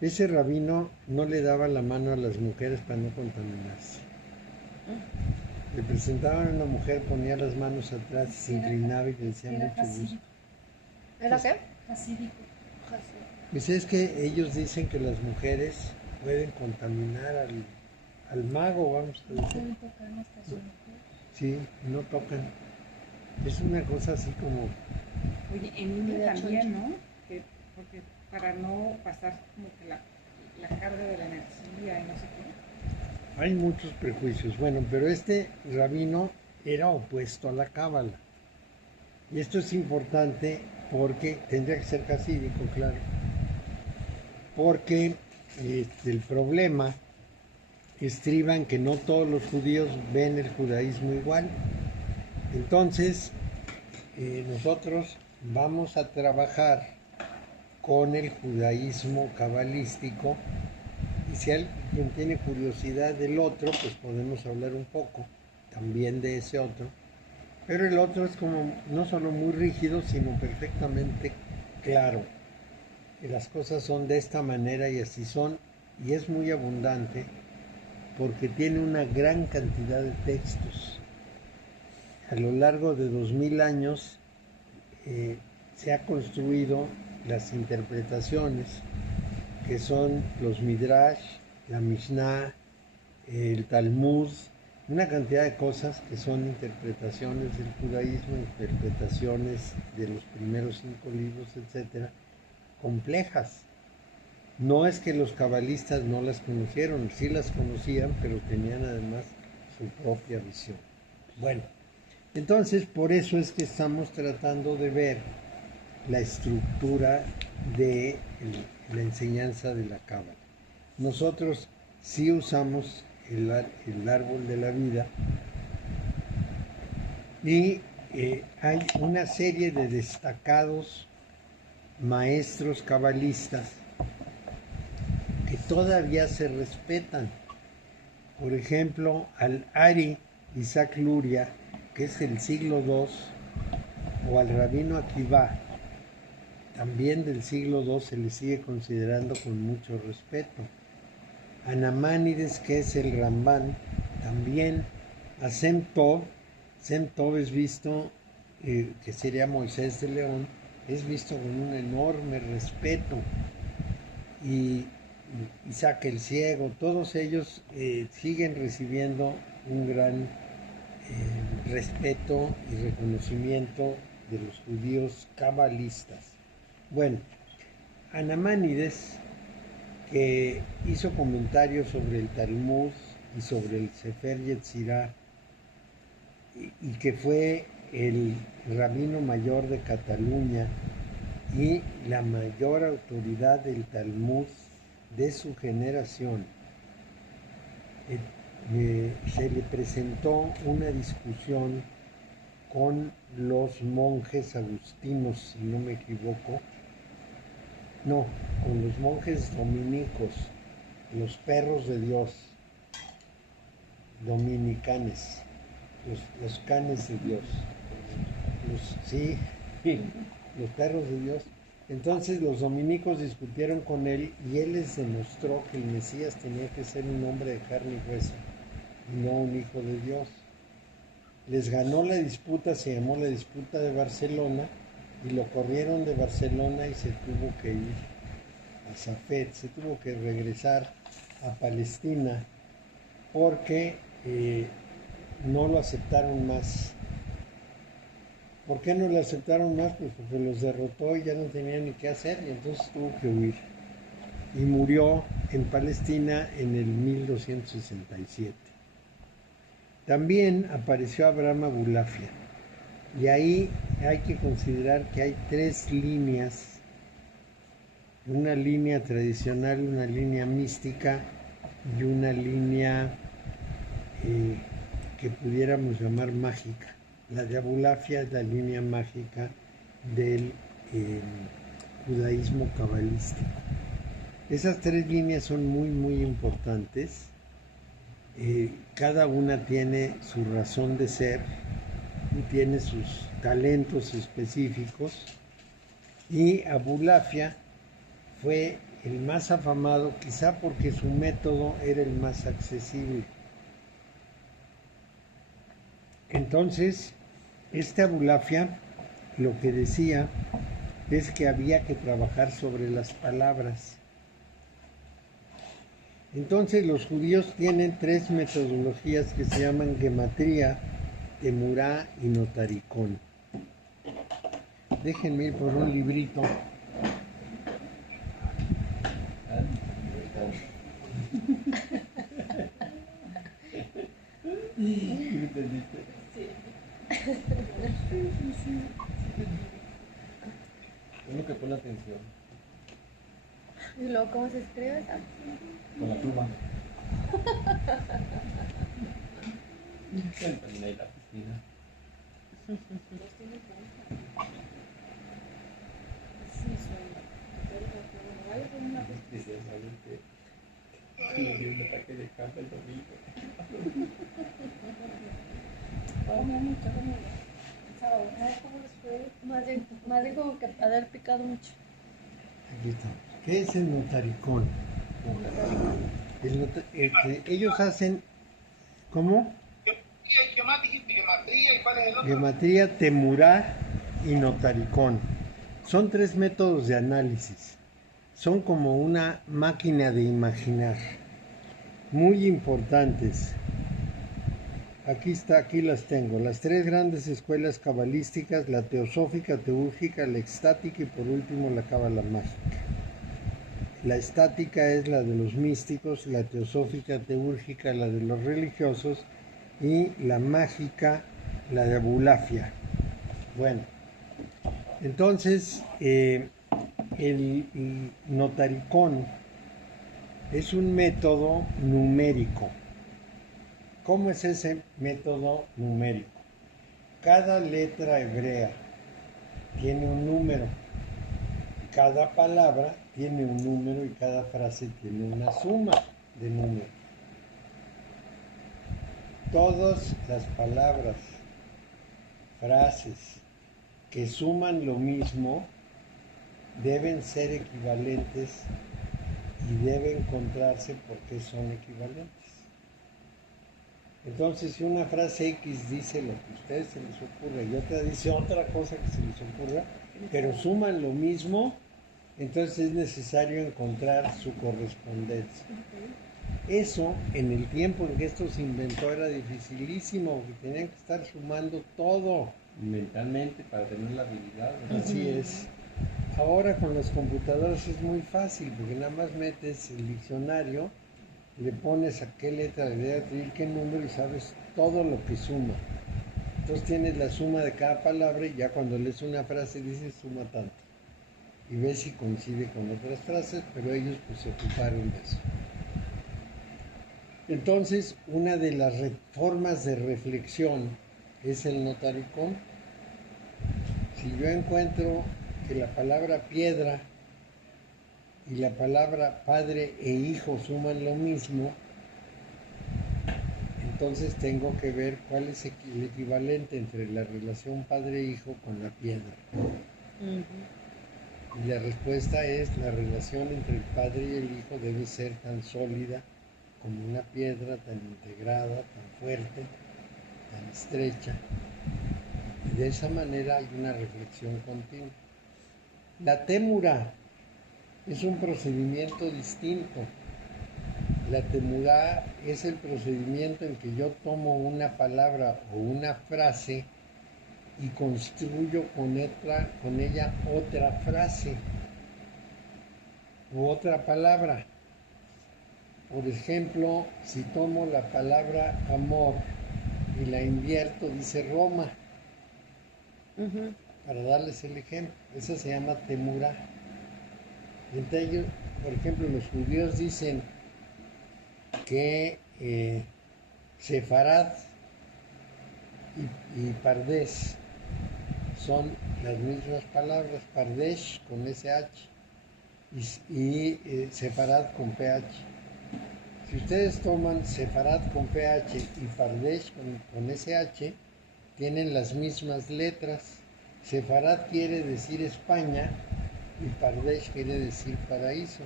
Ese rabino no le daba la mano a las mujeres para no contaminarse. Le presentaban a una mujer, ponía las manos atrás, se inclinaba y le decía mucho gusto. ¿Era qué? Hasídico. Pues es que ellos dicen que las mujeres pueden contaminar al mago, vamos a decir. Sí, no tocan. Es una cosa así como... Oye, en India también, ¿no? Porque para no pasar como que la carga de la energía y no sé qué. Hay muchos prejuicios. Bueno, pero este rabino era opuesto a la cábala. Y esto es importante porque tendría que ser hasídico, claro. Porque el problema estriba en que no todos los judíos ven el judaísmo igual. Entonces, nosotros vamos a trabajar con el judaísmo cabalístico y si alguien tiene curiosidad del otro, pues podemos hablar un poco también de ese otro. Pero el otro es como no solo muy rígido, sino perfectamente claro. Y las cosas son de esta manera y así son, y es muy abundante porque tiene una gran cantidad de textos. A lo largo de 2000 años se ha construido las interpretaciones que son los Midrash, la Mishnah, el Talmud, una cantidad de cosas que son interpretaciones del judaísmo, interpretaciones de los primeros 5 libros, etcétera, complejas. No es que los cabalistas no las conocieron, sí las conocían, pero tenían además su propia visión. Bueno, entonces por eso es que estamos tratando de ver la estructura de la enseñanza de la Cábala. Nosotros sí usamos el árbol de la vida y hay una serie de destacados maestros cabalistas que todavía se respetan. Por ejemplo, al Ari Isaac Luria, que es del siglo II, o al Rabino Akiva, también del siglo II, se le sigue considerando con mucho respeto. A Namanides, que es el Rambán, también. A Sem Tov es visto, que sería Moisés de León, es visto con un enorme respeto. Y Isaac el Ciego, todos ellos siguen recibiendo un gran respeto y reconocimiento de los judíos cabalistas. Bueno, Anamanides, que hizo comentarios sobre el Talmud y sobre el Sefer Yetzirah, y que fue el rabino mayor de Cataluña y la mayor autoridad del Talmud de su generación, se le presentó una discusión con los monjes agustinos, si no me equivoco, no, con los monjes dominicos, los perros de Dios, dominicanes, los canes de Dios, sí, los perros de Dios. Entonces los dominicos discutieron con él y él les demostró que el Mesías tenía que ser un hombre de carne y hueso y no un hijo de Dios. Les ganó la disputa, se llamó la disputa de Barcelona, y lo corrieron de Barcelona y se tuvo que ir a Safed, se tuvo que regresar a Palestina porque no lo aceptaron más. ¿Por qué no lo aceptaron más? Pues porque los derrotó y ya no tenía ni qué hacer, y entonces tuvo que huir. Y murió en Palestina en el 1267. También apareció Abraham Abulafia. Y ahí hay que considerar que hay 3 líneas, una línea tradicional, una línea mística y una línea que pudiéramos llamar mágica. La de Abulafia es la línea mágica del judaísmo cabalístico. Esas 3 líneas son muy, muy importantes. Cada una tiene su razón de ser y tiene sus talentos específicos, y Abulafia fue el más afamado, quizá porque su método era el más accesible. Entonces, este Abulafia lo que decía es que había que trabajar sobre las palabras. Entonces los judíos tienen 3 metodologías que se llaman gematría, temurá y notaricón. Déjenme ir por un librito. Tengo que poner atención. Y luego, ¿cómo se escribe esa? Con la pluma. También hay la piscina. Dice, ¿sabes qué? Le dio un ataque de cama el domingo. ¿Sabes cómo les fue? Más bien como que haber picado mucho. Aquí está. ¿Qué es el notaricón? Ellos hacen, ¿cómo? ¿Qué más dijiste? Gematría, ¿y cuál es el otro? Gematría, temurá y notaricón. Son 3 métodos de análisis. Son como una máquina de imaginar. Muy importantes. Aquí las tengo. Las 3 grandes escuelas cabalísticas, la teosófica, teúrgica, la extática y por último la cábala mágica. La estática es la de los místicos, la teosófica, teúrgica, la de los religiosos y la mágica, la de Abulafia. Bueno, entonces el notaricón es un método numérico. ¿Cómo es ese método numérico? Cada letra hebrea tiene un número, cada palabra tiene un número y cada frase tiene una suma de números. Todas las palabras, frases que suman lo mismo deben ser equivalentes y debe encontrarse por qué son equivalentes. Entonces, si una frase X dice lo que a ustedes se les ocurre y otra dice otra cosa que se les ocurra, pero suman lo mismo, entonces es necesario encontrar su correspondencia. Eso, en el tiempo en que esto se inventó, era dificilísimo, porque tenían que estar sumando todo. Mentalmente para tener la habilidad, ¿no? Así es. Ahora con las computadoras es muy fácil, porque nada más metes el diccionario, le pones a qué letra debería tener qué número y sabes todo lo que suma. Entonces tienes la suma de cada palabra y ya cuando lees una frase dices suma tanto. Y ves si coincide con otras frases, pero ellos pues se ocuparon de eso. Entonces, una de las formas de reflexión es el notaricón. Si yo encuentro que la palabra piedra y la palabra padre e hijo suman lo mismo, entonces tengo que ver cuál es el equivalente entre la relación padre-hijo con la piedra. Y la respuesta es: la relación entre el padre y el hijo debe ser tan sólida como una piedra, tan integrada, tan fuerte, tan estrecha. Y de esa manera hay una reflexión continua. La témura es un procedimiento distinto. La temurá es el procedimiento en que yo tomo una palabra o una frase y construyo con ella otra frase u otra palabra. Por ejemplo, si tomo la palabra amor y la invierto, dice Roma, para darles el ejemplo. Esa se llama temurá. Entre ellos, por ejemplo, los judíos dicen que Sefarad y Pardesh son las mismas palabras, Pardesh con SH y Sefarad con PH. Si ustedes toman Sefarad con PH y Pardesh con SH, tienen las mismas letras. Sefarad quiere decir España y Pardesh quiere decir paraíso.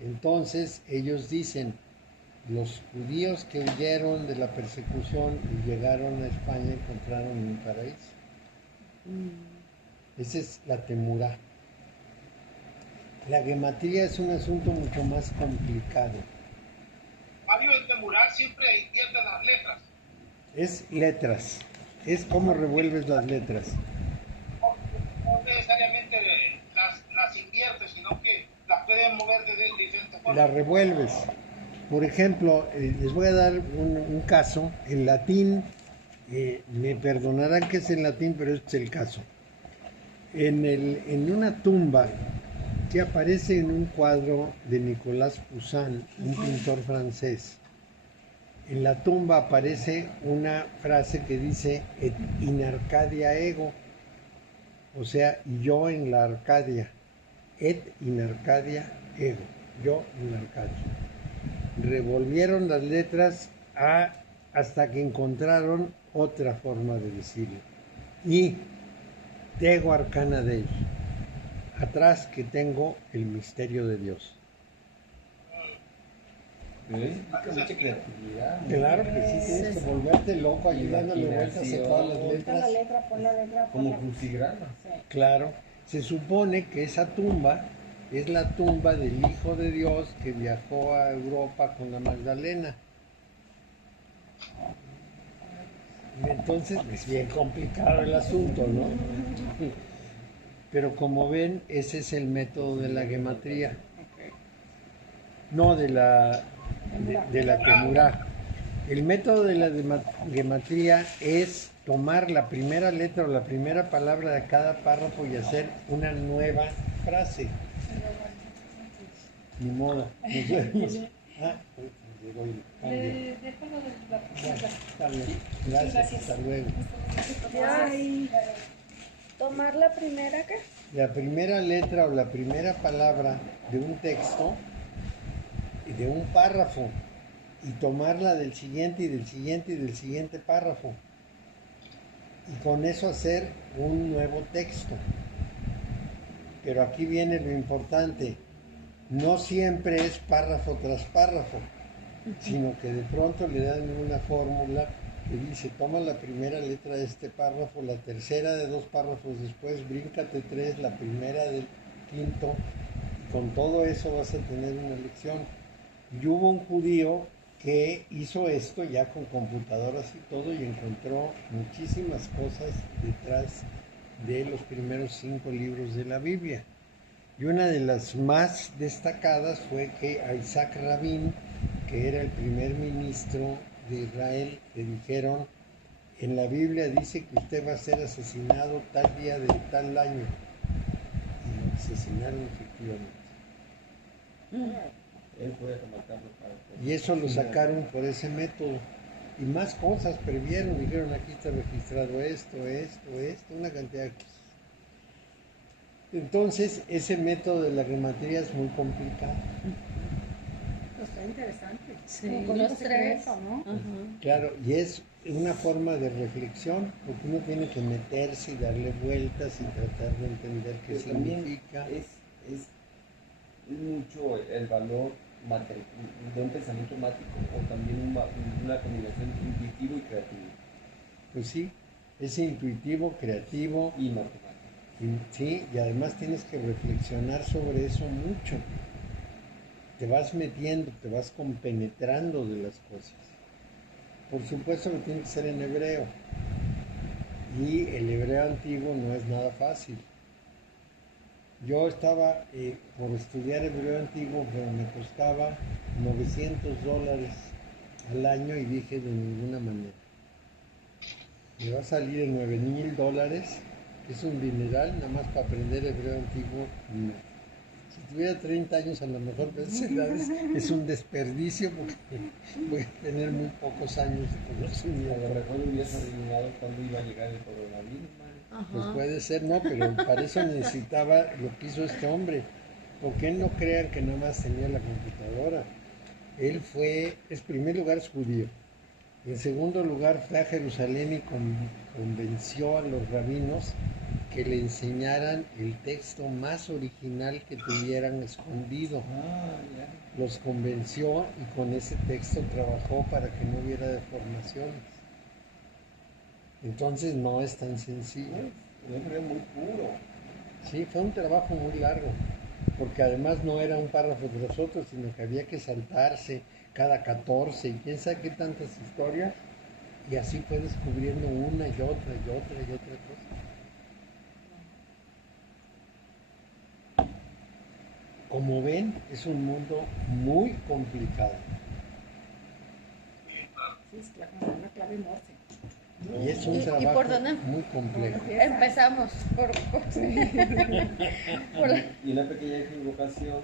Entonces ellos dicen: los judíos que huyeron de la persecución y llegaron a España encontraron un paraíso. Esa es la temurá. La gematría es un asunto mucho más complicado. Fabio, en Temurá siempre invierten las letras. Es letras. Es cómo revuelves las letras. No necesariamente las inviertes, sino que las pueden mover de diferentes formas. Las revuelves. Por ejemplo, les voy a dar un caso. En latín, me perdonarán que es en latín, pero este es el caso. En una tumba que aparece en un cuadro de Nicolas Poussin, un pintor francés, en la tumba aparece una frase que dice et in Arcadia ego, o sea, yo en la Arcadia, et in Arcadia ego, yo en la Arcadia. Revolvieron las letras hasta que encontraron otra forma de decirlo. Y tego arcana Dei, atrás que tengo el misterio de Dios. Pero eso implica mucha creatividad. Claro que sí, tienes que volverte loco ayudándole vueltas a todas las Busca la letras. letra, pon la letra, Como pon la... crucigramas. Sí. Claro. Se supone que esa tumba es la tumba del Hijo de Dios que viajó a Europa con la Magdalena. Entonces es bien complicado el asunto, ¿no? Pero como ven, ese es el método de la gematría. Ok. No, de la temurá. El método de la gematría es tomar la primera letra o la primera palabra de cada párrafo y hacer una nueva frase. Ni modo. Nos vemos. Ah, llegó el cambio. Dejo lo de la Bueno, está bien. Sí, Gracias, gracias. hasta luego. Ay, tomar la primera que. La primera letra o la primera palabra de un texto, de un párrafo, y tomarla del siguiente y del siguiente y del siguiente párrafo. Y con eso hacer un nuevo texto. Pero aquí viene lo importante. No siempre es párrafo tras párrafo, sino que de pronto le dan una fórmula que dice, toma la primera letra de este párrafo, la tercera de 2 párrafos después, bríncate 3, la primera del quinto, y con todo eso vas a tener una lección. Y hubo un judío que hizo esto ya con computadoras y todo y encontró muchísimas cosas detrás de los primeros 5 libros de la Biblia. Y una de las más destacadas fue que a Isaac Rabin, que era el primer ministro de Israel, le dijeron, en la Biblia dice que usted va a ser asesinado tal día de tal año. Y lo asesinaron efectivamente. Él fue a rematarlo para que... Y eso lo sacaron por ese método. Y más cosas previeron, dijeron aquí está registrado esto, una cantidad de cosas. Entonces, ese método de la gematría es muy complicado. Pues está interesante. Sí, Como con los los tres. secretos, ¿no? Ajá. Claro, y es una forma de reflexión, porque uno tiene que meterse y darle vueltas y tratar de entender qué Pero también significa. es mucho el valor de un pensamiento mágico o también una combinación intuitivo y creativo Pues sí, es intuitivo, creativo, y matemático. sí, y además tienes que reflexionar sobre eso mucho. Te vas metiendo, te vas compenetrando de las cosas. Por supuesto que tiene que ser en hebreo. Y el hebreo antiguo no es nada fácil. Yo estaba por estudiar hebreo antiguo, pero me costaba $900 al año y dije de ninguna manera. Me va a salir en $9,000, que es un dineral, nada más para aprender hebreo antiguo. No. Si tuviera 30 años, a lo mejor es un desperdicio porque voy a tener muy pocos años de A lo conocimiento. mejor hubieras adivinado cuándo iba a llegar el coronavirus, Mario. Pues Ajá. puede ser, no, pero para eso necesitaba lo que hizo este hombre. Porque no crean que nada más tenía la computadora. Él fue, en primer lugar, es judío. En segundo lugar, fue a Jerusalén y convenció a los rabinos que le enseñaran el texto más original que tuvieran escondido. Ah, ya. Los convenció y con ese texto trabajó para que no hubiera deformaciones. Entonces no es tan sencillo. Un hebreo muy puro. Sí, fue un trabajo muy largo, porque además no era un párrafo tras otro, sino que había que saltarse cada 14 y quién sabe qué tantas historias, y así fue descubriendo una y otra y otra y otra cosa. Como ven, es un mundo muy complicado. Sí, es una clave morse. Y es un ¿Y trabajo por dónde? muy complejo. Empezamos por Y una pequeña equivocación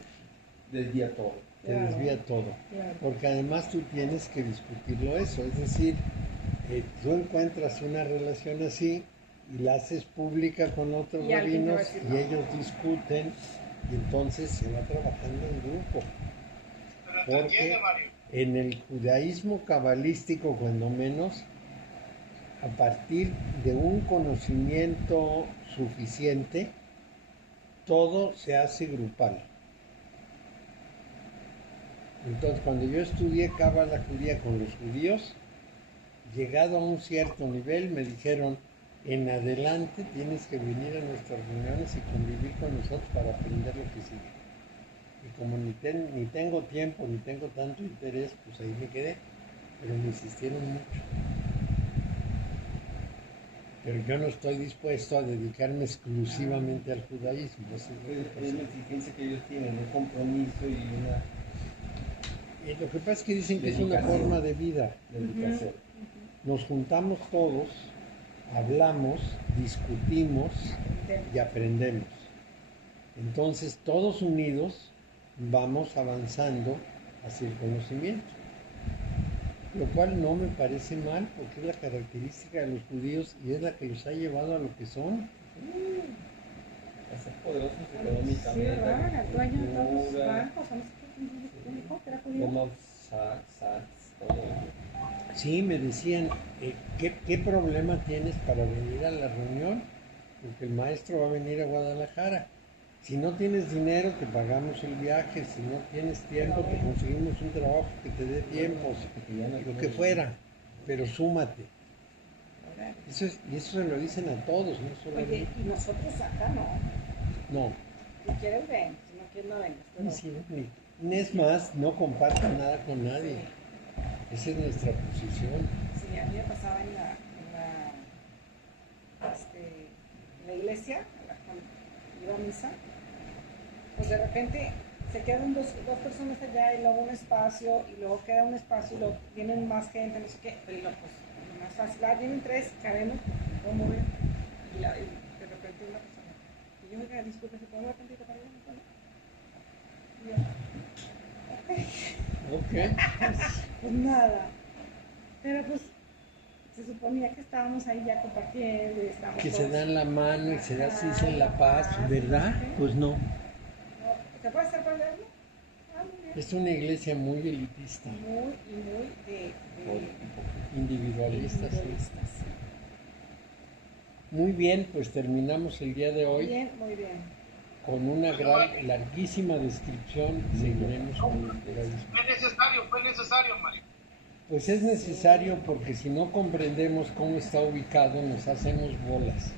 desvía todo. Te desvía todo. Claro. Porque además tú tienes que discutirlo eso. Es decir, tú encuentras una relación así y la haces pública con otros Y alguien te va a rabinos decir, y no. ellos discuten y entonces se va trabajando en grupo. Pero te Porque entiende, Mario. en el judaísmo cabalístico, cuando menos, a partir de un conocimiento suficiente, todo se hace grupal. Entonces, cuando yo estudié cábala judía con los judíos, llegado a un cierto nivel, me dijeron, en adelante tienes que venir a nuestras reuniones y convivir con nosotros para aprender lo que sigue. Y como ni tengo tiempo, ni tengo tanto interés, pues ahí me quedé. Pero me insistieron mucho. Pero yo no estoy dispuesto a dedicarme exclusivamente al judaísmo. Eso es lo que Es pasa. la exigencia que ellos tienen, un compromiso y una Y lo que pasa es que dicen que es una dedicación. forma de vida. dedicación. Nos juntamos todos, hablamos, discutimos y aprendemos. Entonces, todos unidos vamos avanzando hacia el conocimiento. Lo cual no me parece mal porque es la característica de los judíos y es la que los ha llevado a lo que son. A ser poderosos Sí, económicamente. ¿verdad? El dueño de todos los cultura, bancos, ¿sabes qué dijo? ¿Que era judío? Goldman Sachs, todo. Sí, me decían, ¿qué problema tienes para venir a la reunión? Porque el maestro va a venir a Guadalajara. Si no tienes dinero, te pagamos el viaje. Si no tienes tiempo, te conseguimos un trabajo que te dé tiempo, lo que fuera. Pero súmate. Y eso se lo dicen a todos, no solo a Oye, mí. y nosotros acá no. No, Si quieres, ven. Si no quieres, no vengas. Pero, sí, ni es más, no comparto nada con nadie. Esa es nuestra posición. sí, a mí me pasaba en la iglesia, cuando iba a misa, pues de repente se quedan dos personas allá y luego un espacio, y luego queda un espacio, y luego vienen más gente, no sé qué, pero no, pues más fácil, vienen tres, cabemos, vamos a mover, y de repente una persona, y yo, oiga, disculpe, ¿se puede mover tantito para allá? Y yo, Ok. pues nada, pero pues se suponía que estábamos ahí ya compartiendo, y estábamos Que se todos- dan la mano y se dicen la paz, Ajá, ¿verdad? sí. Pues no. No, ¿se puede hacer para leerlo? Ah, muy bien. Es una iglesia muy elitista, Muy de individualista, sí. individualista, sí. Muy bien, pues terminamos el día de hoy Bien, muy bien. con una larguísima descripción. Seguiremos con el judaísmo. Fue necesario, Mario. Pues es necesario porque si no comprendemos cómo está ubicado, nos hacemos bolas.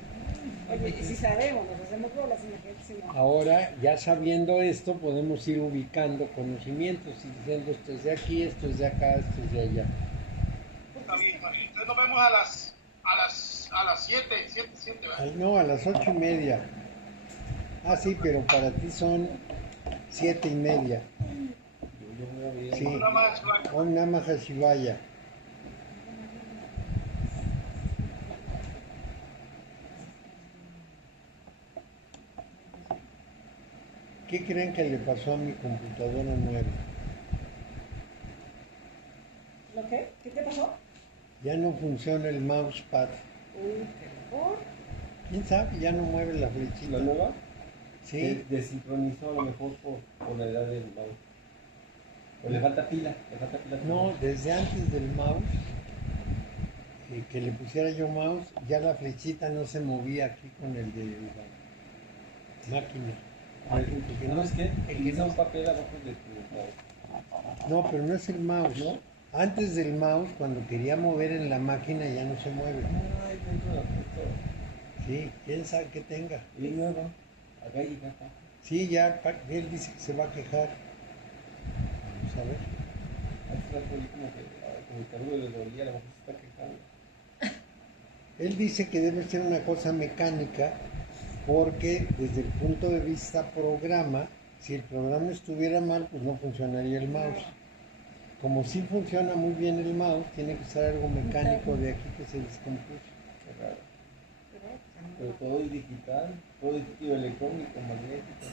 Oye, y si sabemos, nos hacemos bolas, imagínate si no. Ahora, ya sabiendo esto, podemos ir ubicando conocimientos y diciendo esto es de aquí, esto es de acá, esto es de allá. Está bien, Mario. Entonces nos vemos a las 7, ¿verdad? Ay, no, a las 8:30. Ah, sí, pero para ti son 7:30. Yo voy a ver. Sí. Una más, Blanca. Om Namah Shivaya. ¿Qué creen que le pasó a mi computadora nueva? ¿Lo qué? ¿Qué te pasó? Ya no funciona el mousepad. Uy, qué mejor. ¿Quién sabe? Ya no mueve la flechita. ¿La nueva? Sí, Desincronizó a lo mejor por la edad del mouse. O le falta pila, no, desde antes del mouse, que le pusiera yo mouse, ya la flechita no se movía aquí con el de la máquina. El que ¿No es que? el que Utiliza no- un papel abajo de tu mouse. No, pero no es el mouse. ¿No? Antes del mouse, cuando quería mover en la máquina, ya no se mueve. Ay, dentro de la foto. Sí, quién sabe qué tenga. Es nueva. Acá y acá. Sí, ya, él dice que se va a quejar. Vamos a ver. Hace rato vi como que algo le dolía, a lo mejor se está quejando. Él dice que debe ser una cosa mecánica porque desde el punto de vista programa, si el programa estuviera mal, pues no funcionaría el mouse. Como sí funciona muy bien el mouse, tiene que ser algo mecánico de aquí que se descompuso. Qué raro. Pero todo es digital, todo es electrónico, magnético.